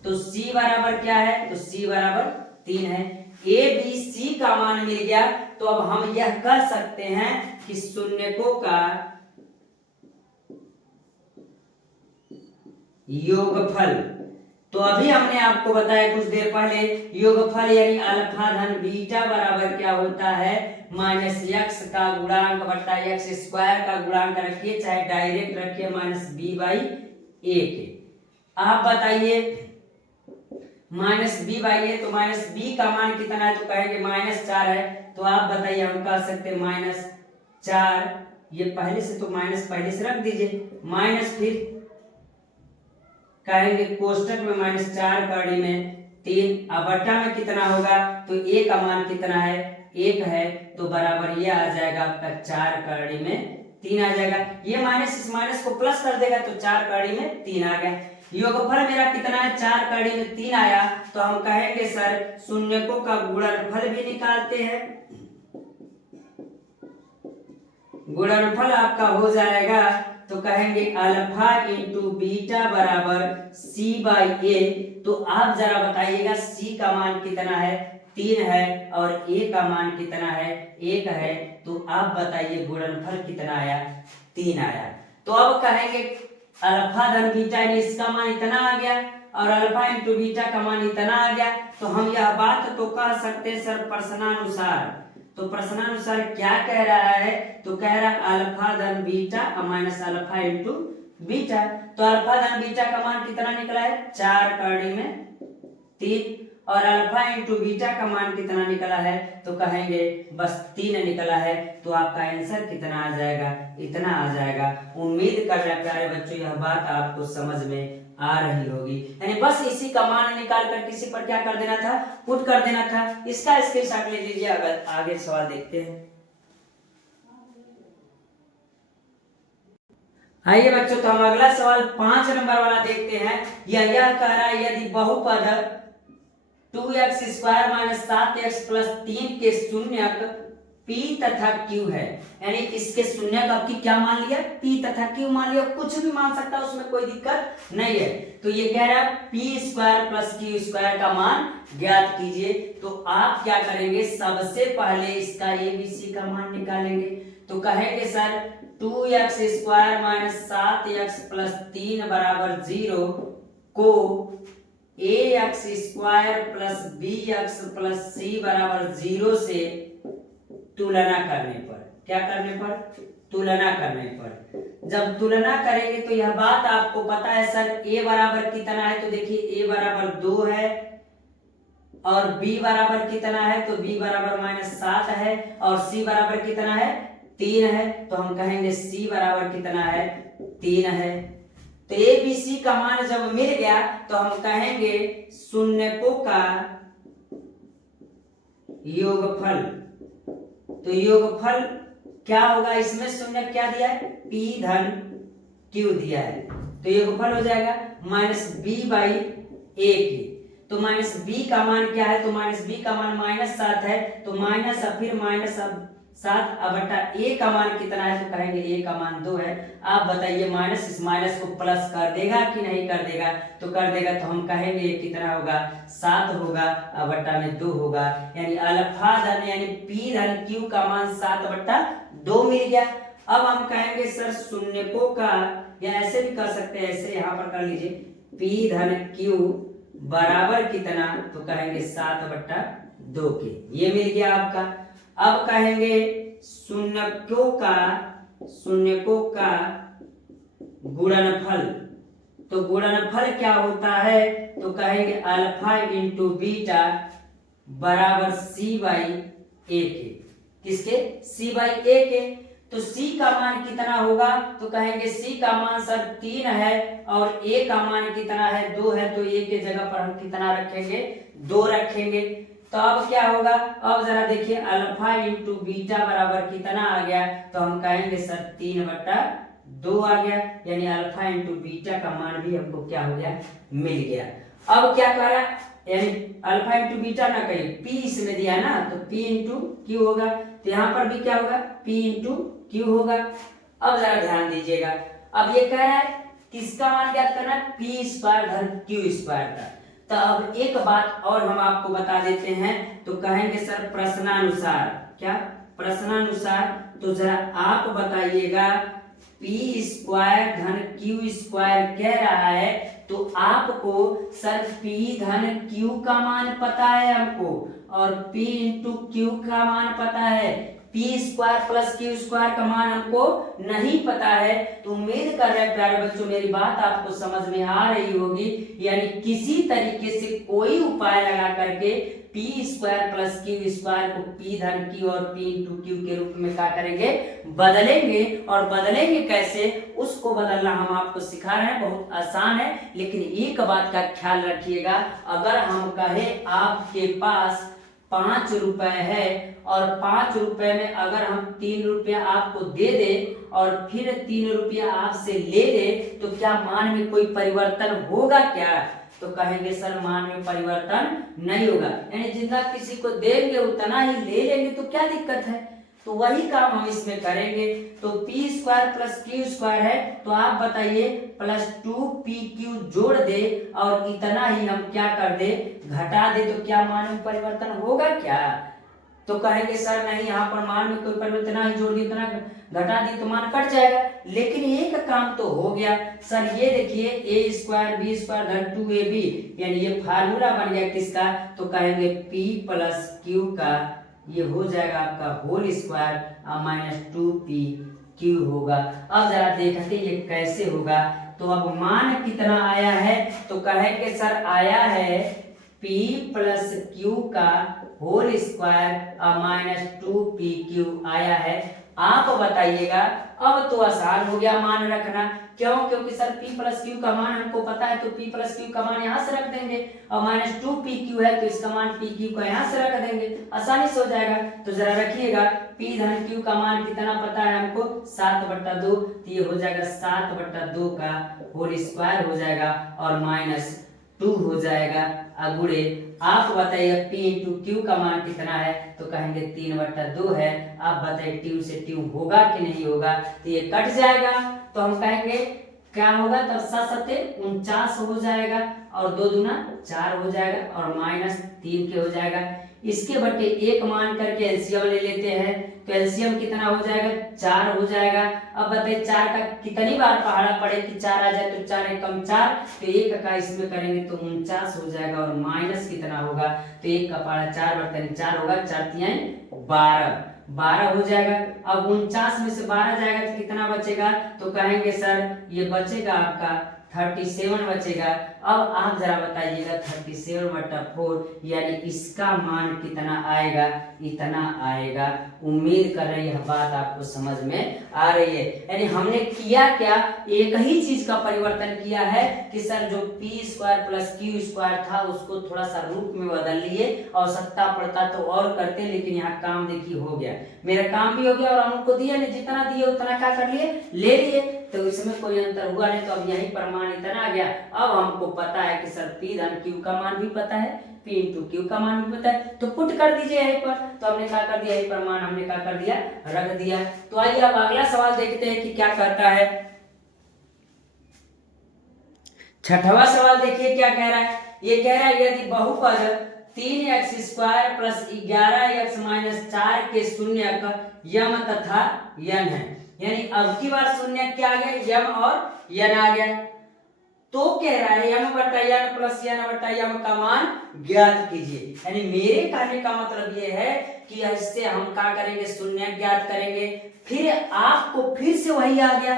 तो c बराबर क्या है, तो c बराबर 3 है। ए बी सी का मान मिल गया, तो अब हम यह कह सकते हैं कि शून्यकों का योगफल, तो अभी हमने आपको बताया कुछ देर पहले, योगफल यानी अल्फा धन बीटा बराबर क्या होता है, माइनस एक्स का गुणांक बट्टा एक्स स्क्वायर का गुणांक रखिए, चाहे डायरेक्ट रखिए, माइनस बी बाई ए के। आप बताइए माइनस बी बाई ए, तो माइनस बी का मान कितना है, तो कहेंगे -4 है, तो आप बताइए, हम कह सकते हैं -4, ये पहले से तो माइनस पहले से रख दीजिए, माइनस फिर कहेंगे कोष्टक में -4 कड़ी में 3, अब बट्टा में कितना होगा, तो ए का मान कितना है, 1 है, तो बराबर ये आ जाएगा आपका 4 कड़ी में 3 आ जाएगा। ये माइनस इस माइनस को प्लस कर देगा, तो 4 कड़ी में 3 आ गया। योगफल मेरा कितना है, 4 कड़ी में 3 आया, तो हम कहेंगे सर शून्यकों का गुणनफल भी निकालते हैं। गुणनफल आपका हो जाएगा, तो कहेंगे अल्फा इंटू बीटा बराबर सी बाई ए। तो आप जरा बताइएगा सी का मान कितना है, 3 है, और ए का मान कितना है, 1 है, तो आप बताइए गुणनफल कितना आया, 3 आया। तो अब कहेंगे अल्फा धन बीटा यानी इसका मान इतना आ गया, और अल्फा इंटू बीटा का मान इतना आ गया, तो हम यह बात तो कह सकते हैं सर प्रश्नानुसार। तो प्रश्नानुसार क्या कह रहा है, तो कह रहा है अल्फा धन beta minus alpha into beta. तो अल्फा धन बीटा का मान कितना निकला है, 4 कड़ी में 3, और अल्फा इंटू बीटा का मान कितना निकला है, तो कहेंगे बस 3 निकला है। तो आपका आंसर कितना आ जाएगा, इतना आ जाएगा। उम्मीद कर रहे प्यारे बच्चों यह बात आपको समझ में आ रही होगी, यानी बस इसी का मान निकाल कर किसी पर क्या कर देना था, पुट कर देना था। इसका स्क्रीनशॉट ले लीजिए। अगर आगे सवाल देखते हैं, आइए बच्चों, तो हम अगला सवाल 5 नंबर वाला देखते हैं। यह कह रहा है यदि बहुपद 2x square minus 7x plus 3 के शून्यक p तथा q है, यानी इसके शून्यक आपकी क्या मान लिया, p तथा q मान लिया, कुछ भी मान सकता है, उसमें कोई दिक्कत नहीं है। तो ये कह रहा है p square plus q square का मान ज्ञात कीजिए। तो आप क्या करेंगे, सबसे पहले इसका abc का मान निकालेंगे। तो कहेंगे sir 2x square minus 7x plus 3 बराबर 0 को ax square plus bx plus c बराबर 0 से तुलना करने पर, क्या करने पर, तुलना करने पर, जब तुलना करेंगे तो यह बात आपको पता है सर a बराबर कितना है, तो देखिए a बराबर 2 है, और b बराबर कितना है, तो b बराबर -7 है, और c बराबर कितना है, 3 है। तो हम कहेंगे c बराबर कितना है, 3 है। तो ए बी सी का मान जब मिल गया, तो हम कहेंगे शून्यकों का योगफल। तो योगफल क्या होगा, इसमें शून्य क्या दिया है, p धन q दिया है, तो योगफल हो जाएगा -b बाई a की। तो -b का मान क्या है, तो -b का मान -7 है, तो माइनस फिर -7 अब बटा a का मान कितना है, तो कहेंगे a का मान 2 है। आप बताइए माइनस इस माइनस को प्लस कर देगा कि नहीं कर देगा, तो कर देगा, तो हम कहेंगे ये कितना होगा, 7 होगा, अब बटा में 2 होगा, यानी अल्फा धन यानी p धन q का मान 7/2 मिल गया। अब हम कहेंगे सर शून्यकों का, या ऐसे भी कर सकते हैं, ऐसे यहाँ पर कर लीजिए, p धन q बराबर कितना, तो कहेंगे 7/2 के, ये मिल गया आपका। अब कहेंगे शून्यकों का गुणनफल। तो गुणनफल क्या होता है, तो कहेंगे अल्फा इंटू बीटा बराबर c बाई ए के, किसके, c बाई ए के। तो c का मान कितना होगा, तो कहेंगे c का मान सर 3 है, और a का मान कितना है, 2 है, तो a के जगह पर हम कितना रखेंगे, 2 रखेंगे। तो अब क्या होगा, अब जरा देखिए अल्फा इंटू बीटा बराबर कितना आ गया, तो हम कहेंगे सर 3/2 आ गया, यानी अल्फा इंटू बीटा का मान भी हमको क्या हो गया, मिल गया। अब क्या कह रहा है, यानी अल्फा इंटू बीटा ना कहिए, p इसमें दिया है ना, तो p इंटू क्यू होगा, तो यहाँ पर भी क्या होगा, p इंटू क्यू होगा। अब जरा ध्यान दीजिएगा, अब ये कह रहा है किसका मान ज्ञात करना है, p स्क्वायर धन q स्क्वायर का। तो अब एक बात और हम आपको बता देते हैं, तो कहेंगे सर प्रश्नानुसार, क्या प्रश्नानुसार, तो जरा आप बताइएगा पी स्क्वायर धन क्यू स्क्वायर कह रहा है, तो आपको सर पी धन क्यू का मान पता है हमको, और पी इंटू क्यू का मान पता है, P square plus Q square का मान हमको नहीं पता है। तो उम्मीद कर रहे हैं प्यारे बच्चों मेरी बात आपको समझ में आ रही होगी, यानी किसी तरीके से कोई उपाय लगा करके P square plus Q square को पी धन क्यू और पी इंटू क्यू के रूप में क्या करेंगे, बदलेंगे। और बदलेंगे कैसे, उसको बदलना हम आपको सिखा रहे हैं, बहुत आसान है। लेकिन एक बात का ख्याल रखिएगा, अगर हम कहें आपके पास 5 रुपए है और 5 रुपए में अगर हम 3 रुपया आपको दे दे और फिर 3 रुपया आपसे ले ले, तो क्या मान में कोई परिवर्तन होगा क्या? तो कहेंगे सर मान में परिवर्तन नहीं होगा, यानी जितना किसी को देंगे उतना ही ले लेंगे, तो क्या दिक्कत है? तो वही काम हम इसमें करेंगे। तो P square plus Q square है, तो आप बताइए प्लस 2pq जोड़ दे और इतना ही हम क्या कर दे, घटा दे, तो क्या मान में परिवर्तन होगा क्या? तो कहेंगे सर नहीं, यहाँ पर मान में कोई परिवर्तन नहीं, जोड़ दी इतना घटा दी तो मान कट जाएगा। लेकिन एक काम तो हो गया सर, ये देखिए ए स्क्वायर बी स्क्वायर धन 2ab, यानी ये फार्मूला बन गया किसका, तो कहेंगे p प्लस क्यू का, ये हो जाएगा आपका होल स्क्वायर माइनस 2pq होगा। अब जरा देखते ये कैसे होगा, तो अब मान कितना आया है, तो कहेंगे सर आया है p प्लस क्यू का होल स्क्वायर माइनस 2pq आया है। आप बताइएगा, अब तो आसान हो गया मान रखना, क्यों? क्योंकि सर p प्लस क्यू का मान हमको पता है, तो p प्लस क्यू का मान यहाँ से रख देंगे, और माइनस 2pq है तो इसका मान pq का यहाँ से रख देंगे, आसानी से हो जाएगा। तो जरा रखिएगा p धन q का मान कितना पता है हमको, 7/2, तो ये हो जाएगा 7/2 का होल स्क्वायर हो जाएगा और माइनस 2 हो जाएगा अगुड़े। आप बताइए p इंटू क्यू का मान कितना है, तो कहेंगे 3/2 है। आप बताइए ट्यू से ट्यू होगा कि नहीं होगा, तो ये कट जाएगा, तो हम कहेंगे क्या होगा, तब 7 49 हो जाएगा और 2 दूना 4 हो जाएगा और माइनस 3 के हो जाएगा। इसके बटे एक मान करके एलसीएम ले लेते हैं, तो एलसीएम कितना हो जाएगा, 4 हो जाएगा। अब बताइए 4 का कितनी बार पहाड़ा पड़े कि 4 आ जाए, तो 4 एकम 4, तो 1 का इसमें करेंगे तो 49 हो जाएगा और माइनस कितना होगा, तो 1 का पहाड़ा 4/4 होगा, 4×3 12 हो जाएगा। अब 49 में से 12 जाएगा तो कितना बचेगा, तो कहेंगे सर ये बचेगा आपका 37 बचेगा। अब आप जरा बताइएगा 37/4 यानी इसका मान कितना आएगा, इतना आएगा। उम्मीद कर रहे हैं यह बात आपको समझ में आ रही है। यानी हमने किया क्या, एक ही चीज का परिवर्तन किया है कि सर जो P square plus Q square था उसको थोड़ा सा रूप में बदल लिए, और सत्ता पड़ता तो और करते, लेकिन यहाँ काम देखिए हो गया, मेरा काम भी हो गया और हम उनको दिया नहीं, जितना दिए उतना क्या कर लिए, ले लिए, तो इसमें कोई अंतर हुआ नहीं। तो अब यही प्रमाण इतना आ गया। अब हमको पता है कि सर पी धन क्यू का मान भी पता है, पी इंटू क्यू का मान भी पता है, तो पुट कर दीजिए यहीं पर। तो हमने क्या कर दिया, यही प्रमाण हमने क्या कर दिया, रख दिया। तो आइए अब अगला सवाल देखते हैं कि क्या करता है। छठवां सवाल देखिए क्या कह रहा है, ये कह रहा है यदि बहुपद 3x² प्लस 11x माइनस 4 के शून्यक यम तथा यन है, यानी अब की बार शून्य क्या आ गया, यम और यन आ गया, तो कह रहा है यम बटा यन प्लस यन बटा यम का मान ज्ञात कीजिए। यानी मेरे कहने का मतलब ये है कि इससे हम क्या करेंगे, शून्य ज्ञात करेंगे। फिर आपको फिर से वही आ गया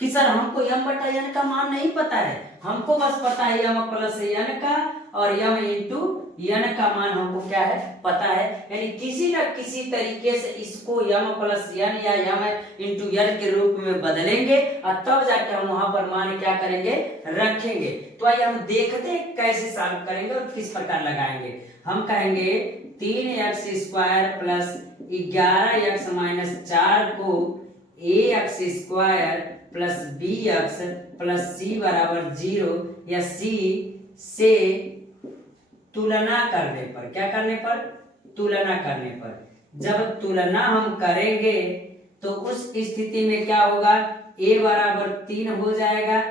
कि सर हमको यम बटा यन का मान नहीं पता है, हमको बस पता है यम प्लस यन का और यम इंटू यन का मान हमको क्या है, पता है। यानी किसी न किसी तरीके से इसको यम प्लस यन या यम इंटू यन के रूप में बदलेंगे और तब जाके हम वहां पर मान क्या करेंगे, रखेंगे। तो आइए हम देखते हैं कैसे सॉल्व करेंगे और किस प्रकार लगाएंगे। हम कहेंगे 3x² प्लस 11x माइनस 4 को ax² plus bx plus c बराबर 0 या c से तुलना करने पर, क्या करने पर, तुलना करने पर, जब तुलना हम करेंगे तो उस स्थिति में क्या होगा, a बराबर 3 हो जाएगा,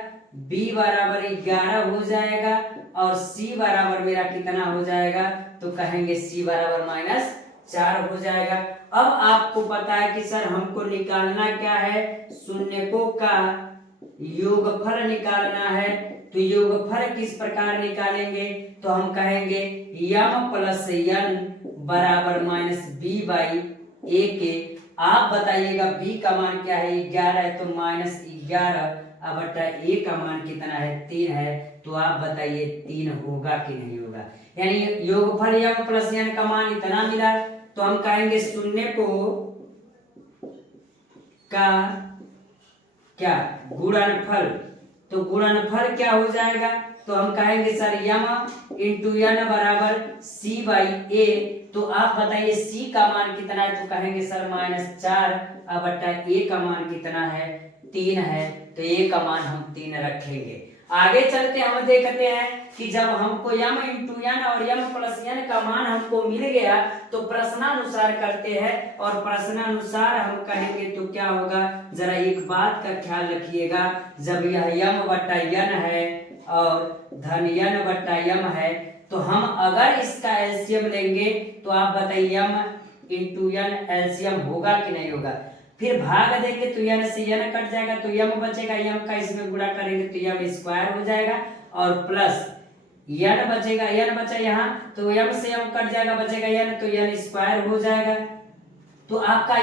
b बराबर 11 हो जाएगा और c बराबर मेरा कितना हो जाएगा, तो कहेंगे c बराबर -4 हो जाएगा। अब आपको पता है कि सर हमको निकालना क्या है, शून्यकों का योगफल निकालना है। तो योगफल किस प्रकार निकालेंगे, तो हम कहेंगे m प्लस n बराबर -b/a के। आप बताइएगा b का मान क्या है, 11 है, तो -11 बटा a का मान कितना है, 3 है। तो आप बताइए 3 होगा कि नहीं होगा। यानी योगफल m प्लस n का मान इतना मिला, तो हम कहेंगे शून्य को का क्या गुणनफल। तो गुणनफल क्या हो जाएगा, तो हम कहेंगे सर m इंटू n बराबर c/a। तो आप बताइए c का मान कितना है, तो कहेंगे सर -4 बटा a का मान कितना है, 3 है। तो a का मान हम 3 रखेंगे। आगे चलते हम देखते हैं कि जब हमको m इंटू n और m प्लस n का मान हमको मिल गया, तो प्रश्नानुसार करते हैं। और प्रश्नानुसार हम कहेंगे तो क्या होगा, जरा एक बात का ख्याल रखिएगा, जब यह m बटा n है और धन n बटा m है, तो हम अगर इसका एलसीएम लेंगे तो आप बताइए m इंटू n एलसीएम होगा कि नहीं होगा। फिर भाग देंगे तो n से n कट जाएगा, तो m बचेगा, m का इसमें गुणा करेंगे तो m स्क्वायर हो जाएगा, और प्लस n बचेगा, n बचा यहाँ, तो m से m कट जाएगा, बचेगा n, तो n स्क्वायर हो जाएगा। तो आपका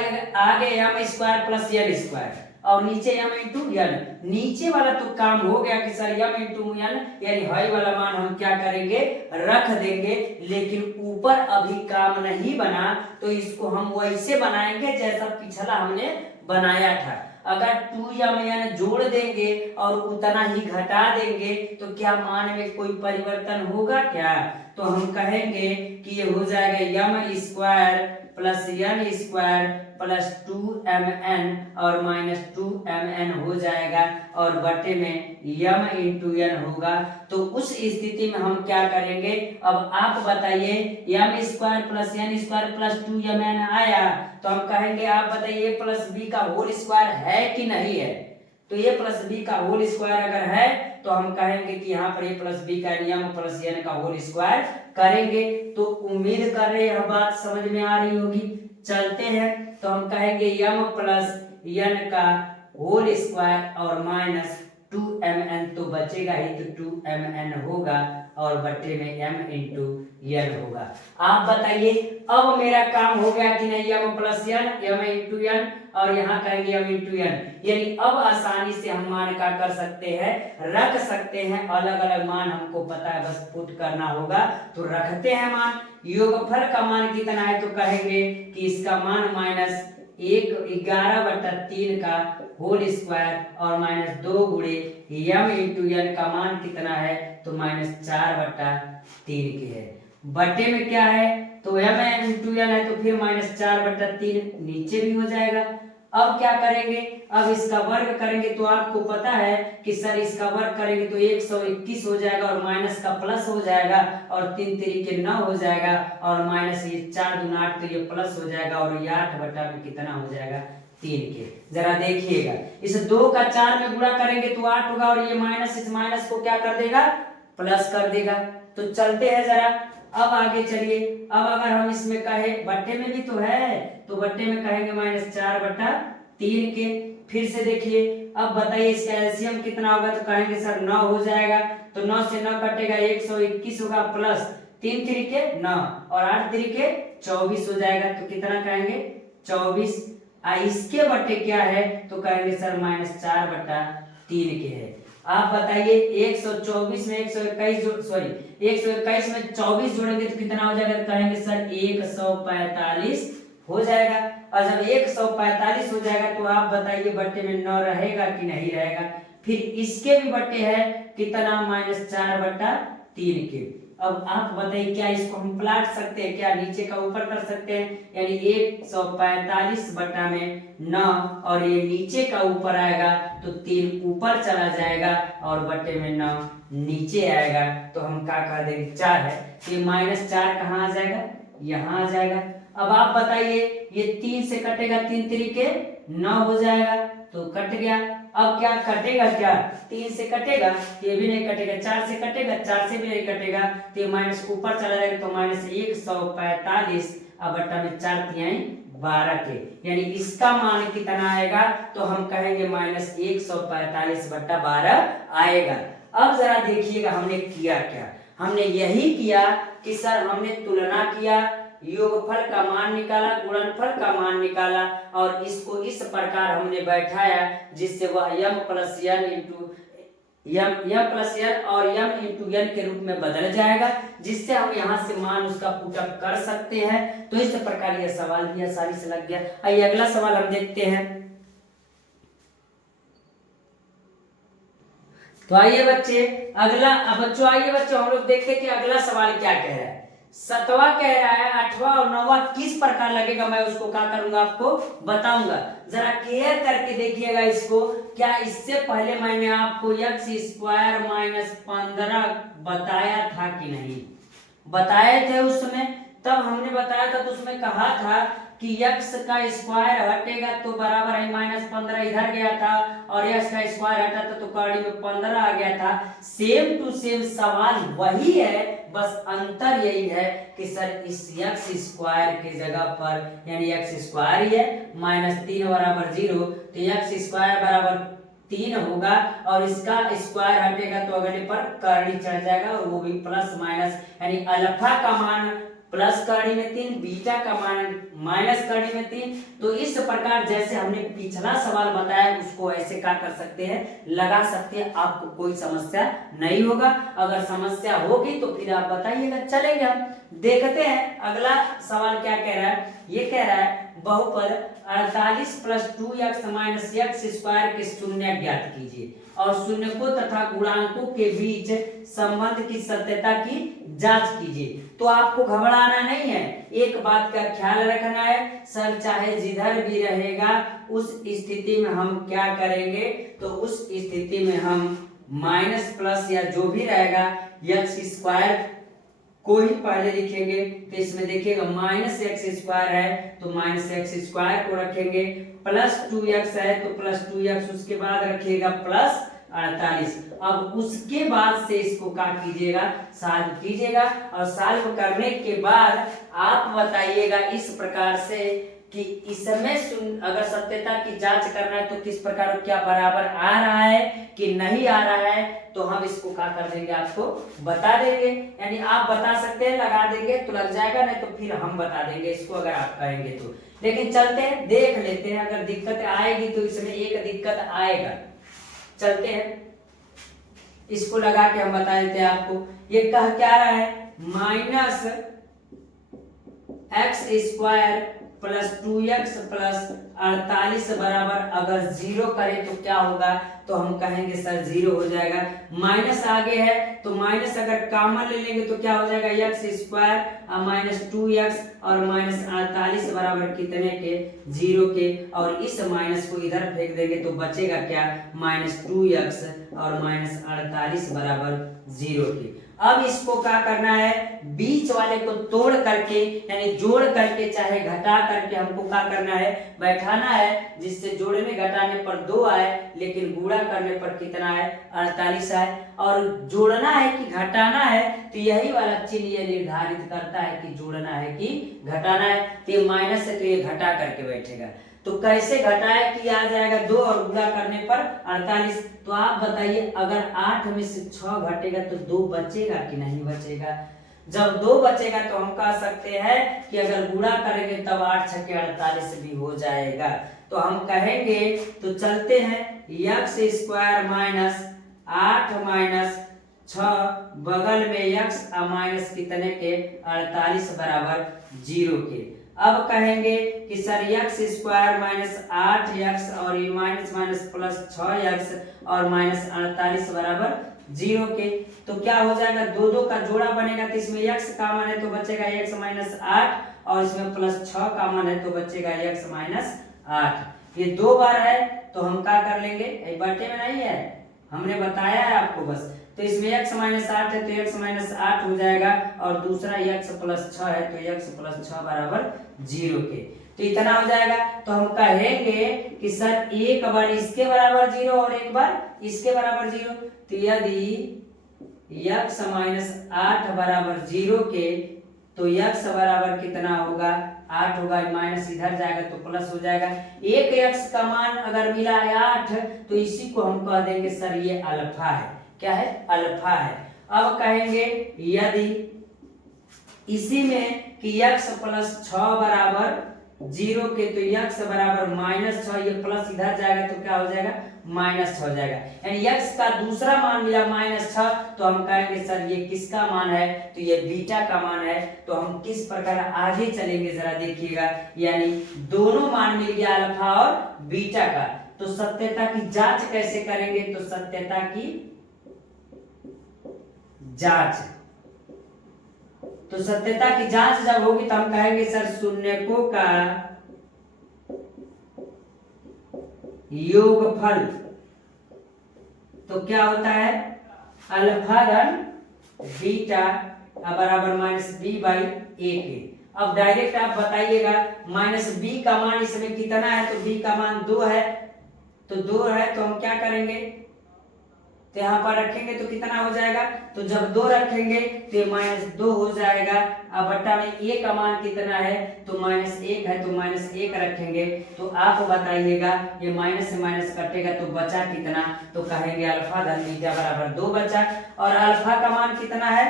आगे m square plus n square और नीचे m इंटू n। नीचे वाला तो काम हो गया कि सर m इंटू n यानी हाई वाला मान हम क्या करेंगे, रख देंगे। लेकिन ऊपर अभी काम नहीं बना, तो इसको हम वैसे बनाएंगे जैसा पिछला हमने बनाया था। अगर 2m जोड़ देंगे और उतना ही घटा देंगे तो क्या मान में कोई परिवर्तन होगा क्या, तो हम कहेंगे कि ये हो जाएगा m square plus n square plus 2mn और -2mn हो जाएगा, और बटे में m इंटू n होगा। तो उस स्थिति में हम क्या करेंगे, अब आप बताइए m square plus n square plus 2mn आया, तो हम कहेंगे आप बताइए a प्लस b का होल स्क्वायर है कि नहीं है। तो a प्लस b का होल स्क्वायर अगर है तो हम कहेंगे कि यहाँ पर a प्लस b का m प्लस n का होल स्क्वायर करेंगे। तो उम्मीद कर रहे यह बात समझ में आ रही होगी। चलते हैं, तो हम कहेंगे m प्लस n का होल स्क्वायर और -2mn, तो बचेगा ही, तो 2mn होगा और बटे में m इंटू n होगा। आप बताइए अब मेरा काम हो गया कि नहीं, m plus n, m into n, और यहाँ कहेंगे m इंटू n। यानी अब आसानी से हम मान का कर सकते हैं, रख सकते हैं। अलग अलग मान हमको पता है, बस पुट करना होगा, तो रखते हैं मान। योगफल का मान कितना है, तो कहेंगे कि इसका मान -11/3 का होल स्क्वायर और -2 गुणे m इंटू n का मान कितना है, तो -4/3 के है। बटे में क्या है, तो m इंटू n है, तो फिर -4/3 नीचे भी हो जाएगा। अब क्या करेंगे, अब इसका वर्ग करेंगे, तो आपको पता है कि सर इसका वर्ग करेंगे तो 121 हो जाएगा, और माइनस का प्लस हो जाएगा, और 3 तरीके 9 हो जाएगा, और माइनस ये 4 दूना 8, तो ये प्लस हो जाएगा, और ये 8 बटा में कितना हो जाएगा, 3 के। जरा देखिएगा, इस 2 का 4 में गुणा करेंगे तो 8 होगा, और ये माइनस इस माइनस को क्या कर देगा, प्लस कर देगा। तो चलते हैं जरा, अब आगे चलिए। अब अगर हम इसमें कहे, बट्टे में भी तो है, तो बट्टे में कहेंगे -4/3 के। फिर से देखिए, अब बताइए इसका एलसीएम कितना होगा, तो कहेंगे सर 9 हो जाएगा, तो 9 से 9 कटेगा, 121 होगा, प्लस 3 तरीके 9 और 8 तरीके 24 हो जाएगा, तो कितना कहेंगे 24। इसके बट्टे क्या है, तो कहेंगे सर -4/3 के है। आप बताइए 124 में 121 में 24 जोड़ेंगे तो कितना हो जाएगा, तो कहेंगे सर 145 हो जाएगा। और जब 145 हो जाएगा तो आप बताइए बट्टे में 9 रहेगा कि नहीं रहेगा। फिर इसके भी बट्टे है कितना, -4/3 के। अब आप बताइए क्या इसको हम पलट सकते हैं क्या, नीचे का ऊपर कर सकते हैं, यानी 145 बटा में 9, और ये नीचे का ऊपर आएगा तो 3 ऊपर चला जाएगा और बटे में 9 नीचे आएगा, तो हम क्या कर देंगे 4 है, तो ये -4 कहाँ आ जाएगा, यहाँ आ जाएगा। अब आप बताइए ये 3 से कटेगा, 3 तरीके 9 हो जाएगा, तो कट गया, अब क्या कटेगा, क्या 3 से कटेगा, ये भी नहीं कटेगा, 4 से कटेगा, 4 से भी नहीं कटेगा, तो ये माइनस ऊपर चला जाएगा, तो माइनस 145 अब बट्टा में 4 तिहाई 12 के, यानी इसका मान कितना आएगा, तो हम कहेंगे माइनस 145 बट्टा 12 आएगा। अब जरा देखिएगा हमने किया क्या, हमने यही किया कि सर हमने तुलना किया, योगफल का मान निकाला, गुणनफल का मान निकाला और इसको इस प्रकार हमने बैठाया जिससे वह m plus n into m plus n और m इंटू n के रूप में बदल जाएगा, जिससे हम यहाँ से मान उसका पुटअप कर सकते हैं। तो इस प्रकार यह सवाल भी आसानी से लग गया। आइए अगला सवाल हम देखते हैं। तो आइए बच्चे अगला, बच्चों आइए बच्चों हम लोग देखते हैं कि अगला सवाल क्या कह रहा है। 7वां कह रहा है 8वां और 9वां किस प्रकार लगेगा, मैं उसको क्या करूंगा आपको बताऊंगा। जरा केयर करके देखिएगा इसको। क्या इससे पहले मैंने आपको x स्क्वायर माइनस 15 बताया था कि नहीं? बताए थे उसमें, तब हमने बताया था तो उसमें कहा था कि x का स्क्वायर हटेगा तो बराबर है माइनस 15 इधर गया था और x का स्क्वायर हटा था तो कड़ी में 15 आ गया था। सेम टू सेम सवाल वही है, बस अंतर यही है कि सर इस x स्क्वायर की जगह पर यानी x स्क्वायर ही है, माइनस 3 बराबर 0, तो x स्क्वायर बराबर 3 होगा और इसका स्क्वायर हटेगा तो अगले पर करड़ी चढ़ जाएगा और वो भी प्लस माइनस, यानी अल्फा का मान प्लस करड़ी में 3, बीटा का मान माइनस करड़ी में 3। तो इस प्रकार जैसे हमने पिछला सवाल बताया उसको ऐसे क्या कर सकते हैं, लगा सकते हैं, आपको कोई समस्या नहीं होगा। अगर समस्या होगी तो फिर आप बताइएगा, चलेंगे हम देखते हैं। अगला सवाल क्या कह रहा है, ये कह रहा है बहुपद 48 plus 2x minus x square के शून्य ज्ञात कीजिए और शून्यकों तथा गुणांकों के बीच संबंध की सत्यता की जांच कीजिए। तो आपको घबराना नहीं है, एक बात का ख्याल रखना है, सर चाहे जिधर भी रहेगा उस स्थिति में हम क्या करेंगे, तो उस स्थिति में हम माइनस प्लस या जो भी रहेगा x स्क्वायर को ही पहले लिखेंगे। तो इसमें देखिएगा माइनस x स्क्वायर है तो माइनस x स्क्वायर को रखेंगे, प्लस 2x है तो प्लस 2x, उसके बाद रखिएगा प्लस 48। अब उसके बाद से इसको क्या कीजिएगा, सॉल्व कीजिएगा और सॉल्व करने के बाद आप बताइएगा इस प्रकार से कि इसमें अगर सत्यता की जांच करना है तो किस प्रकार, क्या बराबर आ रहा है कि नहीं आ रहा है, तो हम इसको क्या कर देंगे, आपको बता देंगे। यानी आप बता सकते हैं, लगा देंगे तो लग जाएगा, नहीं तो फिर हम बता देंगे इसको अगर आप कहेंगे तो। लेकिन चलते हैं देख लेते हैं, अगर दिक्कत आएगी तो इसमें एक दिक्कत आएगा। चलते हैं इसको लगा के हम बता देते हैं आपको। ये कह क्या रहा है, minus x square plus 2x plus 48 बराबर अगर 0 करें तो क्या होगा, तो हम कहेंगे सर 0 हो जाएगा। माइनस आगे है तो माइनस अगर कॉमन ले लेंगे तो क्या हो जाएगा, x स्क्वायर माइनस 2x और माइनस 48 बराबर कितने के, 0 के, और इस माइनस को इधर फेंक देंगे तो बचेगा क्या, माइनस 2x और माइनस 48 बराबर 0 के। अब इसको क्या करना है, बीच वाले को तोड़ करके यानी जोड़ करके चाहे घटा करके हमको क्या करना है, बैठाना है, जिससे जोड़ने घटाने पर 2 आए लेकिन गुणा करने पर कितना है, 48 आए। और जोड़ना है कि घटाना है, तो यही वाला चिन्ह ये निर्धारित करता है कि जोड़ना है कि घटाना है। तो ये माइनस है तो ये घटा करके बैठेगा। तो कैसे घटाए कि आ जाएगा 2 और गुणा करने पर 48। तो आप बताइए अगर 8 में से 6 घटेगा तो 2 बचेगा कि नहीं बचेगा। जब 2 बचेगा तो हम कह सकते हैं कि अगर गुणा करेंगे तब 8 छक्के 48 भी हो जाएगा। तो हम कहेंगे, तो चलते हैं, x स्क्वायर माइनस 8 माइनस 6 बगल में x माइनस कितने के, 48 बराबर 0 के। अब कहेंगे कि sir x square minus 8x और ये माइनस माइनस प्लस 6x और माइनस 48 बराबर 0 के। तो क्या हो जाएगा, 2 का जोड़ा बनेगा तो इसमें x कॉमन है तो बचेगा x माइनस 8 और इसमें प्लस 6 कॉमन है तो बचेगा x माइनस 8। ये 2 बार है तो हम क्या कर लेंगे, बटे में नहीं है, हमने बताया है आपको बस। तो इसमें x माइनस 8 है तो x माइनस 8 हो जाएगा और दूसरा x प्लस 6 है तो x प्लस 6 बराबर 0 के। तो इतना हो जाएगा। तो हम कहेंगे कि सर एक बार इसके बराबर 0 और एक बार इसके बराबर 0। तो यदि x माइनस 8 बराबर 0 के, तो x बराबर कितना होगा 8 होगा, माइनस इधर जाएगा तो प्लस हो जाएगा। एक x का मान अगर मिला है 8, तो इसी को हम कह देंगे सर ये अल्फा है। क्या है? अल्फा है। अब कहेंगे यदि इसी में कि x प्लस 6 बराबर 0 के, तो x बराबर माइनस 6, ये प्लस इधर जाएगा तो क्या हो जाएगा -6 हो जाएगा। यानी x का दूसरा मान मिला -6, तो हम कहेंगे सर ये किसका मान है? तो ये बीटा का मान है। तो हम किस प्रकार आगे चलेंगे जरा देखिएगा। यानी दोनों मान मिल गया अल्फा और बीटा का। तो सत्यता की जांच कैसे करेंगे? तो सत्यता की जांच, तो सत्यता की जांच जब होगी तो हम कहेंगे सर शून्यकों का योगफल तो क्या होता है अल्फा धन बीटा बराबर -b/a के। अब डायरेक्ट आप बताइएगा -b का मान इसमें कितना है? तो b का मान 2 है, तो 2 है तो हम क्या करेंगे? तो यहाँ पर रखेंगे तो कितना हो जाएगा? तो जब 2 रखेंगे तो ये -2 हो जाएगा। अब बट्टा में a का मान कितना है? तो -1 है, तो -1 रखेंगे। तो आप बताइएगा ये माइनस से माइनस कटेगा तो बचा कितना? तो कहेंगे अल्फा धन बीटा बराबर 2 बचा। और अल्फा का मान कितना है?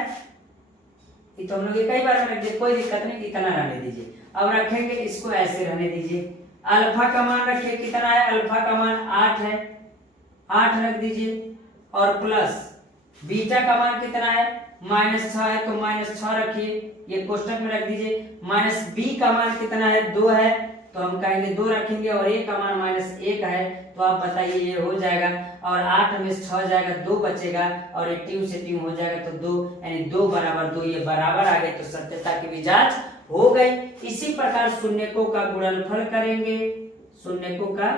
ये तो हम लोग कई बार रख दिए, कोई दिक्कत नहीं, इतना रहने दीजिए। अब रखेंगे इसको ऐसे रहने दीजिए। अल्फा का मान रखिए कितना है? अल्फा का मान 8 है, 8 रख दीजिए। और प्लस बीटा का मान कितना है? -6 है, तो -6 रखिए, ये कोष्टक में रख दीजिए। -b का मान कितना है? 2 है, तो हम कहेंगे 2 रखेंगे। और a का मान -1 है, तो आप बताइए ये हो जाएगा। और 8 में से 6 जाएगा, 2 बचेगा, और 2 से 3 हो जाएगा तो 2, यानी 2 बराबर 2 ये बराबर आ गए। तो सत्यता की भी जांच हो गई। इसी प्रकार शून्यकों का गुणनफल करेंगे, शून्यकों का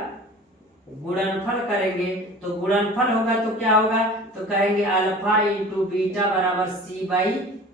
गुणनफल करेंगे। तो गुणनफल होगा तो क्या होगा? तो कहेंगे अल्फा इंटू बीटा बराबर c/a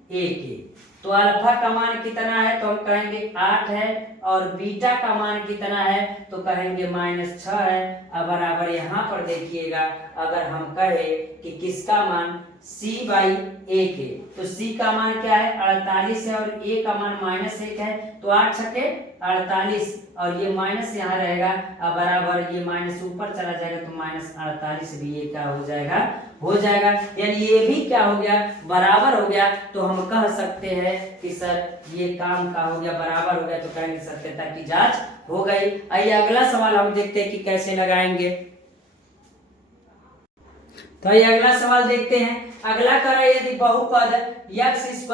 के। तो अल्फा का मान कितना है? तो हम कहेंगे 8 है, और बीटा का मान कितना है? तो कहेंगे -6 है। अब बराबर यहाँ पर देखिएगा, अगर हम कहे कि किसका मान c/a के, तो c का मान क्या है? 48 है, और a का मान -1 है, तो 8 छठे 48, और ये माइनस यहाँ रहेगा। अब बराबर ये माइनस ऊपर चला जाएगा तो -48 भी ये क्या हो जाएगा? हो जाएगा। यानी ये भी क्या हो गया? बराबर हो गया। तो हम कह सकते हैं कि सर ये काम का हो गया, बराबर हो गया। तो कहेंगे सत्यता की जांच हो गई। आइए अगला सवाल हम देखते हैं कि कैसे लगाएंगे। तो ये अगला सवाल देखते हैं। अगला करें यदि बहुपद x² +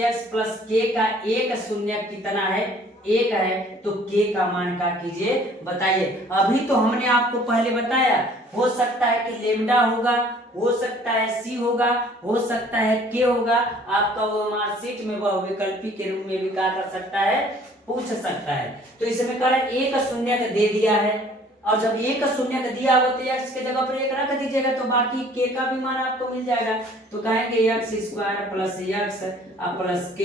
x + k का एक शून्य कितना है? 1 है, तो k का मान का कीजिए बताइए। अभी तो हमने आपको पहले बताया, हो सकता है कि लेमडा होगा, हो सकता है c होगा, हो सकता है k होगा। आपका वो मार्कशीट में वह विकल्पी के रूप में भी क्या कर सकता है? पूछ सकता है। तो इसमें करें एक शून्य दे दिया है, और जब एक शून्य दिया हो तो x के जगह पर 1 रख दीजिएगा, तो बाकी k का भी मान आपको मिल जाएगा। तो कहेंगे x² + x + k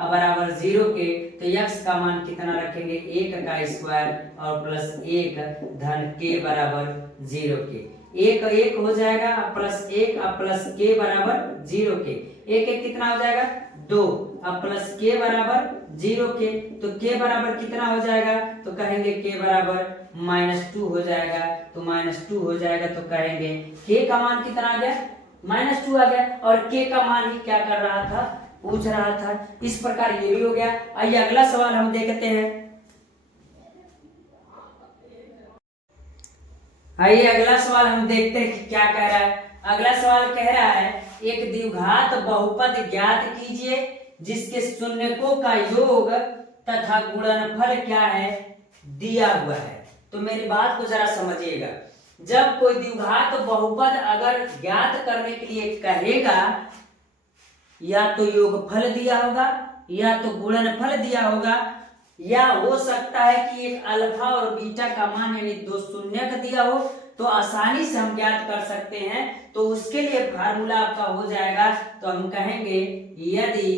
बराबर 0 के। तो x का मान कितना रखेंगे? 1 का स्क्वायर और +1 धन k बराबर 0 के। 1 1 हो जाएगा, +1 + k बराबर 0 के। 1 1 कितना हो जाएगा? 2, अब +k बराबर 0 के। तो k बराबर कितना हो जाएगा? तो कहेंगे k बराबर -2 हो जाएगा। तो -2 हो जाएगा, तो कहेंगे k का मान कितना आ गया? -2 आ गया। और k का मान ही क्या कर रहा था? पूछ रहा था। इस प्रकार ये भी हो गया। आइए अगला सवाल हम देखते हैं। आइए अगला सवाल हम देखते हैं कि क्या कह रहा है। अगला सवाल कह रहा है एक द्विघात बहुपद ज्ञात कीजिए जिसके शून्यकों का योग तथा गुणनफल क्या है? दिया हुआ है। तो मेरी बात को जरा समझिएगा। जब कोई द्विघात बहुपद अगर ज्ञात करने के लिए कहेगा, या तो योगफल दिया होगा, या तो गुणनफल दिया होगा, या हो सकता है कि एक अल्फा और बीटा का मान यानी 2 शून्य दिया हो, तो आसानी से हम ज्ञात कर सकते हैं। तो उसके लिए फार्मूला आपका हो जाएगा। तो हम कहेंगे यदि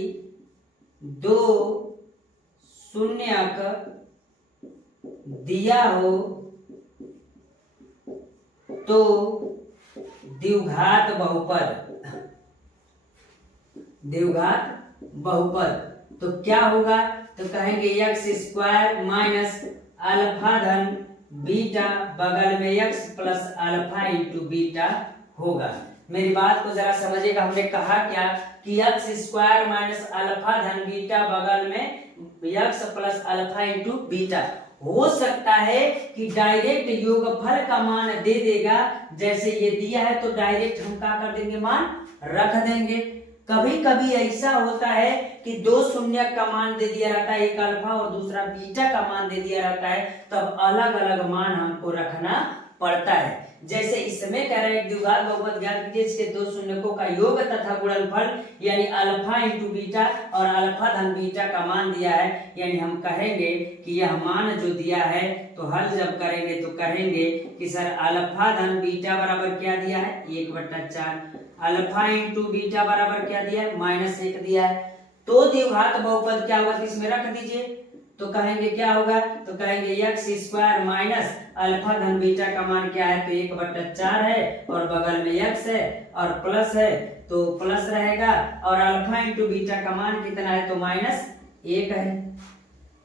2 शून्यक दिया हो तो द्विघात बहुपद तो क्या होगा? तो कहेंगे एक्स स्क्वायर माइनस अल्फा धन बीटा बगल में x plus alpha into beta होगा। मेरी बात को जरा समझिएगा। हमने कहा क्या कि एक्स स्क्वायर माइनस अल्फा धन बीटा बगल में x plus alpha into beta. हो सकता है कि डायरेक्ट योगफल का मान दे देगा, जैसे ये दिया है तो डायरेक्ट हम क्या कर देंगे, मान रख देंगे। कभी कभी ऐसा होता है कि दो शून्य का मान दे दिया रहता है, एक अल्फा और दूसरा बीटा का मान दे दिया रहता है, तब अलग अलग मान हमको रखना पड़ता है। जैसे इसमें कह रहे हैं द्विघात बहुपद ज्ञात कीजिए, इसके दो शून्यकों का योग तथा गुणनफल, यानी अल्फा इंटू बीटा और अल्फा धन बीटा का मान दिया है। यानी हम कहेंगे कि यह मान जो दिया है तो हल जब करेंगे तो कहेंगे कि सर अल्फा धन बीटा बराबर क्या दिया है, 1/4, अल्फा इंटू बीटा बराबर क्या दिया है, -1 दिया है। तो द्विघात बहुपद क्या होगा, इसमें रख दीजिए तो कहेंगे क्या होगा, तो कहेंगे एक्स स्क्वायर माइनस अल्फा धन बीटा का मान क्या है, तो 1/4 है और बगल में एक्स है और प्लस है तो प्लस रहेगा, और अल्फा इंटू बीटा का मान कितना है, तो -1 है।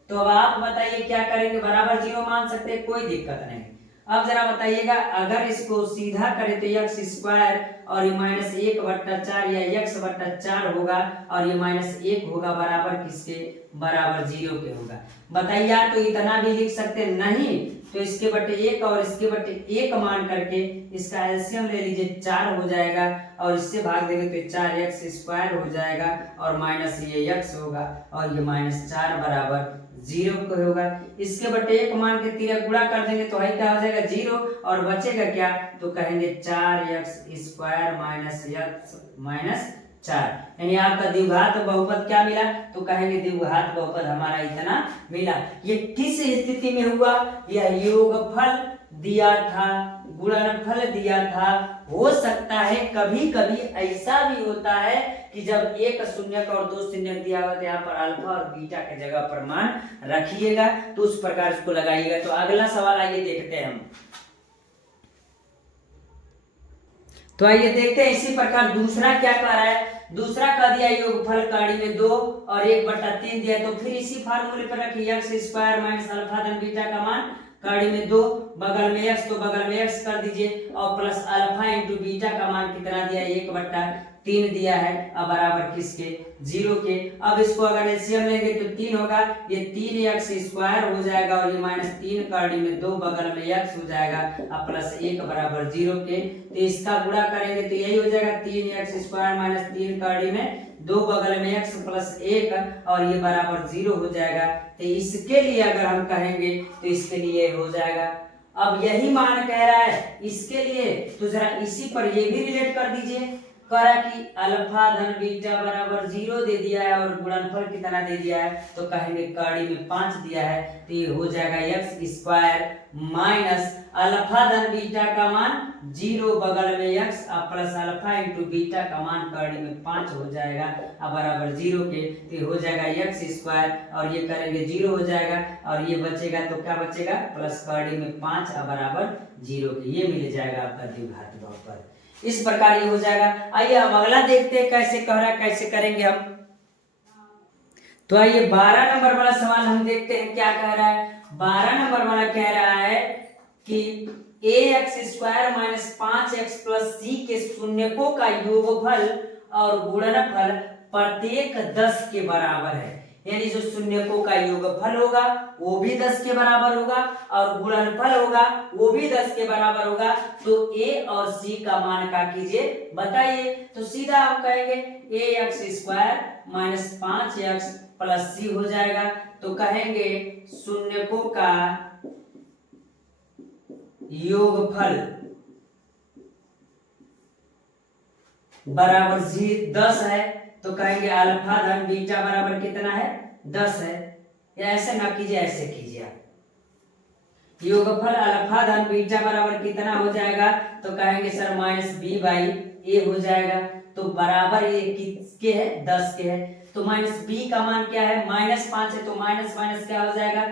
तो अब आप बताइए क्या करेंगे, बराबर 0 मान सकते हैं, कोई दिक्कत नहीं। अब जरा बताइएगा, अगर इसको सीधा करें तो एक्स स्क्वायर और ये -1/4 या x/4 होगा और ये -1 होगा, बराबर किसके, बराबर 0 के होगा। बताइए यार, तो इतना भी लिख सकते नहीं, तो इसके बटे 1 और इसके बटे 1 मान करके इसका एलसीएम ले लीजिए, 4 हो जाएगा और इससे भाग देंगे तो 4x² हो जाएगा और माइनस ये x होगा और ये -4 बराबर 0 को होगा। इसके बटे 1 मान के 3 गुणा कर देंगे तो है क्या हो जाएगा, 0, और बचेगा क्या, तो कहेंगे 4x² -x -4। यानी आपका द्विघात बहुपद क्या मिला, तो कहेंगे द्विघात बहुपद हमारा इतना मिला। ये किस स्थिति में हुआ, यह योगफल दिया था, गुणनफल दिया था। हो सकता है कभी कभी ऐसा भी होता है कि जब एक शून्यक और दो शून्यक दिया हुआ, तो यहाँ पर अल्फा और बीटा के जगह पर मान रखिएगा, तो उस प्रकार इसको लगाइएगा। तो अगला सवाल आइए देखते हैं हम। तो आइए देखते हैं इसी प्रकार दूसरा क्या कह रहा है। दूसरा कह दिया योगफल कड़ी में 2 और 1/3 दिया, तो फिर इसी फार्मूले पर रखिए, एक्स स्क्वायर माइनस अल्फा धन बीटा का मान कड़ी में 2, बगल में x, तो बगल में x कर दीजिए और प्लस अल्फा इंटू बीटा का मान कितना दिया है, 1/3 दिया है, अब बराबर किसके, 0 के। अब इसको अगर एलसीएम लेंगे तो 3 होगा, ये 3x² हो जाएगा और ये -3 कड़ी में 2, बगल में x हो जाएगा और प्लस 1 बराबर 0 के। तो इसका गुणा करेंगे तो यही हो जाएगा, 3x² -3 कड़ी में 2, बगल में x प्लस 1 और ये बराबर 0 हो जाएगा। तो इसके लिए अगर हम कहेंगे तो इसके लिए हो जाएगा। अब यही मान कह रहा है इसके लिए, तो जरा इसी पर ये भी रिलेट कर दीजिए। करा कि अल्फा धन बीटा बराबर 0 दे दिया है और गुणनफल कितना दे दिया है, तो कहेंगे कड़ी में 5 दिया है, तो ये हो जाएगा x² माइनस अल्फा धन बीटा का मान 0, बगल में x plus alpha into beta का मान कड़ी में 5 हो जाएगा अब बराबर 0 के। तो हो जाएगा x² और ये करेंगे 0 हो जाएगा और ये बचेगा, तो क्या बचेगा, प्लस कड़ी में 5 अब बराबर 0 के। ये मिल जाएगा आपका द्विघात बहुपद। इस प्रकार ये हो जाएगा। आइए अब अगला देखते हैं कैसे कह रहा है, कैसे करेंगे हम। तो आइए 12 नंबर वाला सवाल हम देखते हैं क्या कह रहा है। 12 नंबर वाला कह रहा है कि ax² minus 5x plus c के शून्यकों का योगफल और गुणनफल प्रत्येक 10 के बराबर है। यानी जो शून्यकों का योगफल होगा वो भी 10 के बराबर होगा और गुणनफल होगा वो भी 10 के बराबर होगा। तो a और c का मान का कीजिए, बताइए। तो सीधा हम कहेंगे ax² minus 5x plus c हो जाएगा, तो कहेंगे शून्यकों का योगफल बराबर 10 है, तो कहेंगे अल्फा धन बीटा बराबर कितना है, 10 है। या ऐसे ना कीजिए, ऐसे कीजिए आप। योगफल अल्फा धन बीटा बराबर कितना हो जाएगा, तो कहेंगे सर -b/a हो जाएगा। तो बराबर ये किसके है, 10 के है। तो -b का मान क्या है, -5 है, तो माइनस माइनस क्या हो जाएगा,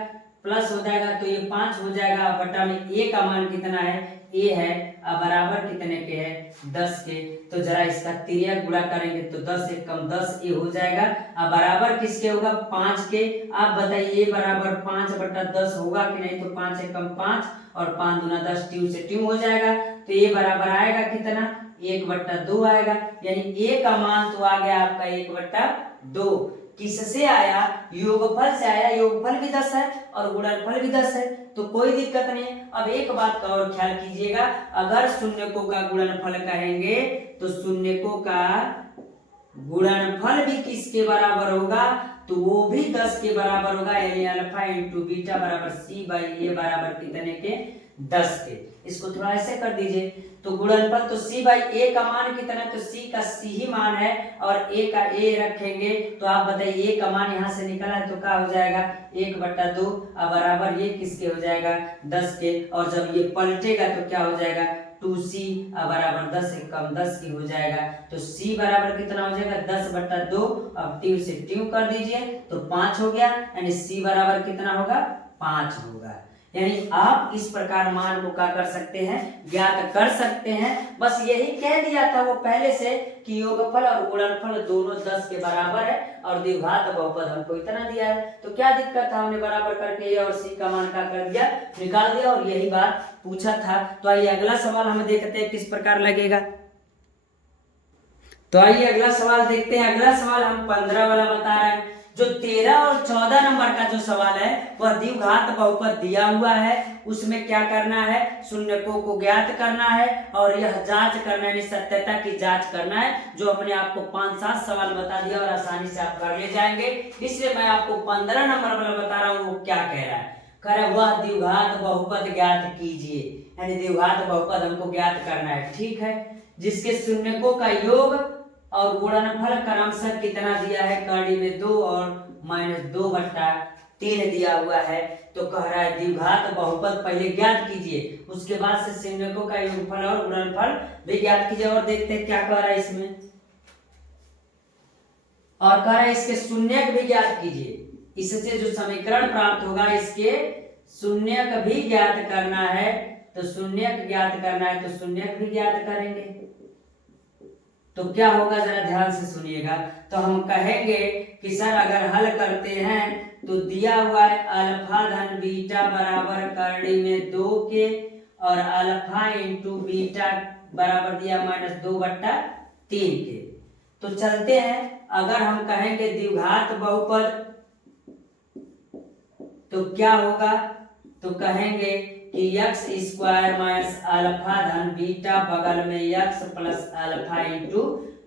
प्लस हो जाएगा तो ये 5 हो जाएगा, बटा में ए का मान कितना है, ए है, अब बराबर कितने के है, 10 के। तो जरा इसका तिर्यक गुणा करेंगे तो 10 एक कम 10 ए हो जाएगा, अब बराबर किसके होगा, 5 के। आप बताइए ए बराबर 5/10 होगा कि नहीं, तो 5 एक कम 5 और 5 दूना 10, ट्यू से ट्यू हो जाएगा, तो ए बराबर आएगा कितना, 1/2 आएगा, यानी ए का मान तो आ गया आपका 1/2। किससे आया, योगफल से आया, योगफल भी 10 है और गुणनफल भी 10 है, तो कोई दिक्कत नहीं है। अब एक बात का और ख्याल कीजिएगा, अगर शून्यकों का गुणनफल कहेंगे तो शून्यकों का गुणनफल भी किसके बराबर होगा, तो वो भी 10 के बराबर होगा, यानी अल्फा इंटू बीटा बराबर सी बाई ए बराबर कितने के, 10 के। इसको थोड़ा ऐसे कर दीजिए, तो गुणनफल तो सी बाई ए का मान कितना, तो सी का सी ही मान है और ए का ए रखेंगे, तो आप बताइए ए का मान यहाँ से निकला है तो क्या हो जाएगा, 1/2, अब बराबर ये किसके हो जाएगा, 10 के, और जब ये पलटेगा तो क्या हो जाएगा, 2c, अब बराबर 10 एक कम 10 की हो जाएगा, तो c बराबर कितना हो जाएगा, 10/2, अब ट्यू से ट्यू कर दीजिए तो 5 हो गया, यानी c बराबर कितना होगा, 5 होगा। यानी आप इस प्रकार मान को क्या कर सकते हैं, ज्ञात कर सकते हैं। बस यही कह दिया था वो पहले से कि योगफल और गुणनफल दोनों 10 के बराबर है और द्विघात बहुपद हमको इतना दिया है, तो क्या दिक्कत था, हमने बराबर करके ए और सी का मान क्या कर दिया, निकाल दिया, और यही बात पूछा था। तो आइए अगला सवाल हम देखते हैं किस प्रकार लगेगा। तो आइए अगला सवाल देखते हैं। अगला सवाल हम 15 वाला बता रहे हैं। जो 13 और 14 नंबर का जो सवाल है वह द्विघात बहुपद दिया हुआ है, उसमें क्या करना है, शून्यकों को ज्ञात करना है और यह जांच करना है, सत्यता की जांच करना है, जो अपने आपको 5-7 सवाल बता दिया और आसानी से आप कर ले जाएंगे। इसलिए मैं आपको 15 नंबर वाला बता रहा हूँ, वो क्या कह रहा है, कह रहा है वह द्विघात बहुपद ज्ञात कीजिए, यानी द्विघात बहुपद हमको ज्ञात करना है, ठीक है, जिसके शून्यकों का योग और गुणनफल क्रमशः कितना दिया है, कड़ी में 2 और -2/3 दिया हुआ है। तो कह रहा है द्विघात बहुपद पहले ज्ञात कीजिए, उसके बाद से शून्यकों का योगफल और गुणनफल भी ज्ञात कीजिए। और देखते हैं क्या कह रहा है इसमें, और कह रहा है इसके शून्यक भी ज्ञात कीजिए, इससे जो समीकरण प्राप्त होगा इसके शून्यक भी ज्ञात करना है, तो शून्यक ज्ञात करना है तो शून्यक भी ज्ञात करेंगे। तो क्या होगा जरा ध्यान से सुनिएगा, तो हम कहेंगे कि सर अगर हल करते हैं तो दिया हुआ है अल्फा धन बीटा बराबर करड़ी में 2 के और अल्फा इंटू बीटा बराबर दिया -2/3 के। तो चलते हैं, अगर हम कहेंगे द्विघात बहुपद तो क्या होगा, तो कहेंगे कि x² माइनस अल्फा धन बीटा बगल में x plus alpha into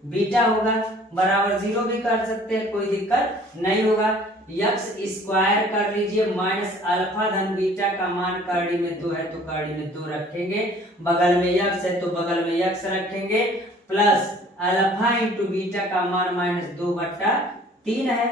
beta होगा, बराबर 0 भी कर सकते हैं, कोई दिक्कत नहीं होगा। x² कर लीजिए माइनस अल्फा धन बीटा का मान करड़ी में 2 है तो करड़ी में 2 रखेंगे, बगल में x है तो बगल में x रखेंगे, प्लस अल्फा इंटू बीटा का मान -2/3 है,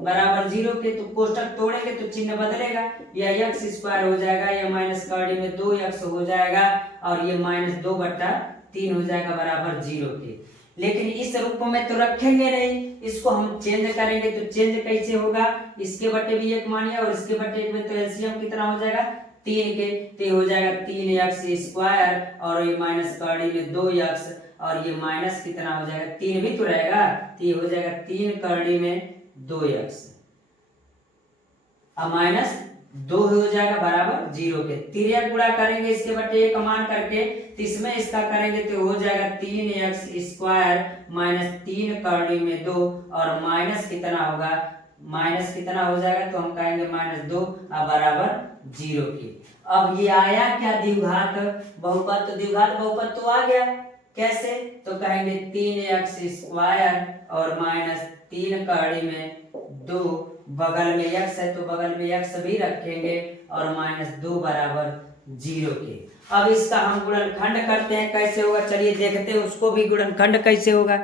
बराबर 0 के। तो कोष्टक तोड़ेंगे तो चिन्ह बदलेगा, यह x² हो जाएगा, यह माइनस करड़ी में 2x हो जाएगा और ये -2/3 हो जाएगा, बराबर 0 के। लेकिन इस रूप में तो रखेंगे नहीं, इसको हम चेंज करेंगे, तो चेंज कैसे होगा, इसके बटे भी 1 मानिए और इसके बटे 1 में, तो एलसीएम कितना हो जाएगा 3 के, तो हो जाएगा 3x² और ये माइनस करड़ी में 2x और ये माइनस कितना हो जाएगा, 3 भी तो रहेगा, तो ये हो जाएगा 3 करड़ी में 2x अब -2 हो जाएगा, बराबर 0 के। तिर्यक गुणा करेंगे इसके बटे 1 मान करके, तो इसमें इसका करेंगे तो हो जाएगा 3x² माइनस 3 करड़ी में 2 और माइनस कितना होगा, माइनस कितना हो जाएगा, तो हम कहेंगे -2 अब बराबर 0 के। अब ये आया क्या, द्विघात बहुपद, तो द्विघात बहुपद तो आ गया, कैसे, तो कहेंगे 3x² और -3 करड़ी में 2, बगल में x है तो बगल में x भी रखेंगे और -2 बराबर 0 के। अब इसका हम गुणनखंड करते हैं, कैसे होगा चलिए देखते हैं उसको भी, गुणनखंड कैसे होगा।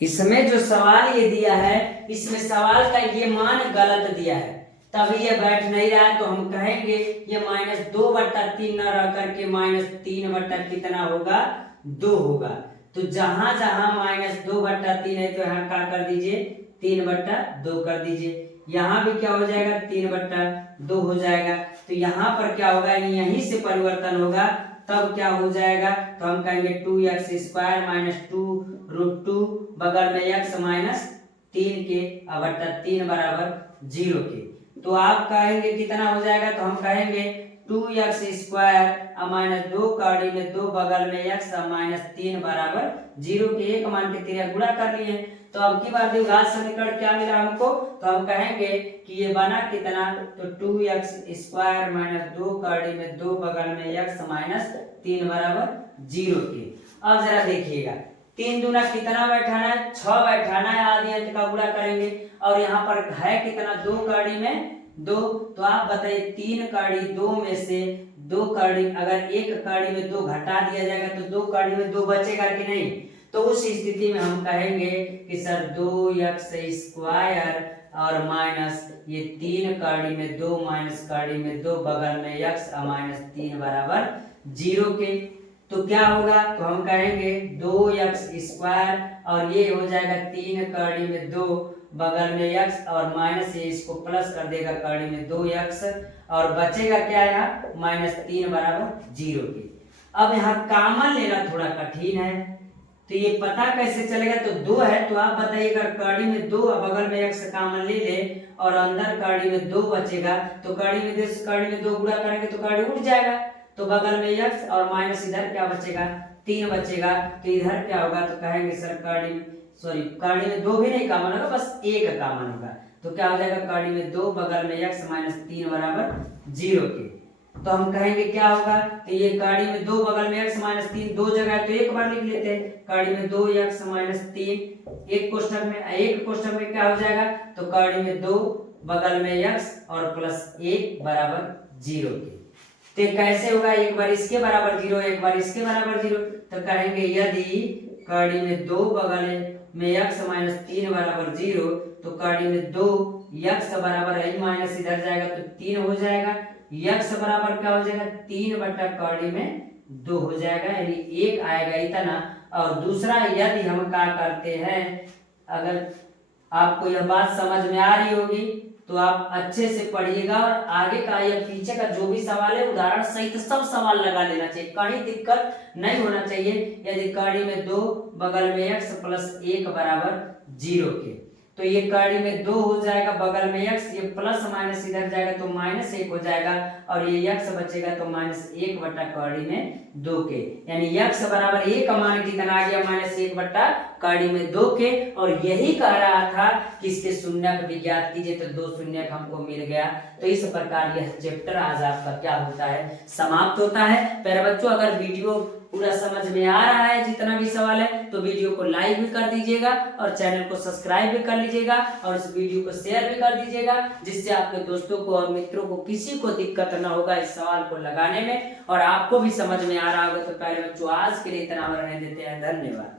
इसमें जो सवाल ये दिया है, इसमें सवाल का ये मान गलत दिया है, तभी ये बैठ नहीं रहा है, तो हम कहेंगे ये -2/3 न रह करके -3 कितना होगा, 2 होगा। तो जहां जहां -2/3 है तो यहाँ क्या कर दीजिए, 3/2 कर दीजिए, यहाँ भी क्या हो जाएगा 3/2 हो जाएगा। तो यहाँ पर क्या होगा, यहीं से परिवर्तन होगा, तब क्या हो जाएगा, तो हम कहेंगे 2x² माइनस 2√2 बगल में x माइनस 3 के बट्टा 3 बराबर 0 के। तो आप कहेंगे कितना हो जाएगा, तो हम कहेंगे 2x² माइनस 2 कड़ी में 2 बगल में x माइनस 3 बराबर 0 के। एक मान के 3 गुणा कर लिए। तो अब की बार द्विघात समीकरण क्या मिला हमको, तो हम कहेंगे कि ये बना कितना, तो 2x² माइनस 2 कड़ी में 2 बगल में x माइनस 3 बराबर 0 के। अब जरा देखिएगा 3 दूना कितना बैठाना है, 6 बैठाना है, आदि अंत का गुणा करेंगे। और यहाँ पर है कितना, 2 कड़ी में 2। तो आप बताइए 3 कड़ी 2 में से 2 कड़ी, अगर एक कड़ी में 2 घटा दिया जाएगा तो 2 कड़ी में 2 बचेगा कि नहीं। तो उस स्थिति में हम कहेंगे कि सर 2x² और माइनस ये 3 कड़ी में 2 माइनस कड़ी में 2 बगल में x माइनस 3 बराबर 0 के। तो क्या होगा, तो हम कहेंगे 2x² और ये हो जाएगा 3 कड़ी में 2 बगल में x और माइनस ये इसको प्लस कर देगा कड़ी में 2x और बचेगा क्या यहाँ -3 बराबर 0 के। अब यहाँ कॉमन लेना थोड़ा कठिन है, तो ये पता कैसे चलेगा, तो 2 है तो आप बताइए अगर कड़ी में 2 बगल में x कॉमन ले ले और अंदर कड़ी में 2 बचेगा तो कड़ी में 2 गुणा करेंगे तो कड़ी उठ जाएगा, तो बगल में x और माइनस इधर क्या बचेगा 3 बचेगा। तो इधर क्या होगा, तो कहेंगे सर कड़ी में 2 भी नहीं कॉमन होगा, बस 1 कॉमन होगा। तो क्या हो जाएगा, कड़ी में 2 बगल में x माइनस 3 बराबर 0 के। तो हम कहेंगे क्या होगा, तो ये कड़ी में 2 बगल में x माइनस 3 दो जगह है तो एक बार लिख लेते हैं, कड़ी में 2x माइनस 3 एक कोष्ठक में क्या हो जाएगा, तो कड़ी में 2 बगल में x और प्लस 1 बराबर 0 के। तो कैसे होगा, एक बार इसके बराबर 0 एक बार इसके बराबर 0। तो कहेंगे यदि कड़ी में 2 बगल में x माइनस 3 बराबर 0 तो कड़ी में 2 x बराबर है माइनस इधर जाएगा तो 3 हो जाएगा, x बराबर क्या हो जाएगा 3 बटा कड़ी में 2 हो जाएगा, यानी 1 आएगा इतना। और दूसरा यदि हम क्या करते हैं, अगर आपको यह बात समझ में आ रही होगी तो आप अच्छे से पढ़िएगा और आगे का या पीछे का जो भी सवाल है उदाहरण सहित सब सवाल लगा लेना चाहिए, कहीं दिक्कत नहीं होना चाहिए। यदि कड़ी में 2 बगल में x प्लस 1 बराबर 0 के, तो ये कड़ी में 2 हो जाएगा बगल में x, ये प्लस माइनस इधर जाएगा तो -1 हो जाएगा और ये x बचेगा तो -1 बटा कड़ी में 2 के, यानी x बराबर 1 मान कितना आ गया -1 बटा कड़ी में 2 के। और यही कह रहा था कि इसके शून्यक भी ज्ञात कीजिए, तो 2 शून्यक हमको मिल गया। तो इस प्रकार यह चैप्टर आज आपका क्या होता है, समाप्त होता है। प्यारे बच्चों, अगर वीडियो पूरा समझ में आ रहा है जितना भी सवाल है तो वीडियो को लाइक भी कर दीजिएगा और चैनल को सब्सक्राइब भी कर लीजिएगा और इस वीडियो को शेयर भी कर दीजिएगा, जिससे आपके दोस्तों को और मित्रों को किसी को दिक्कत ना होगा इस सवाल को लगाने में और आपको भी समझ में आ रहा होगा। तो प्यारे बच्चों, आज के लिए इतना रहने देते हैं, धन्यवाद।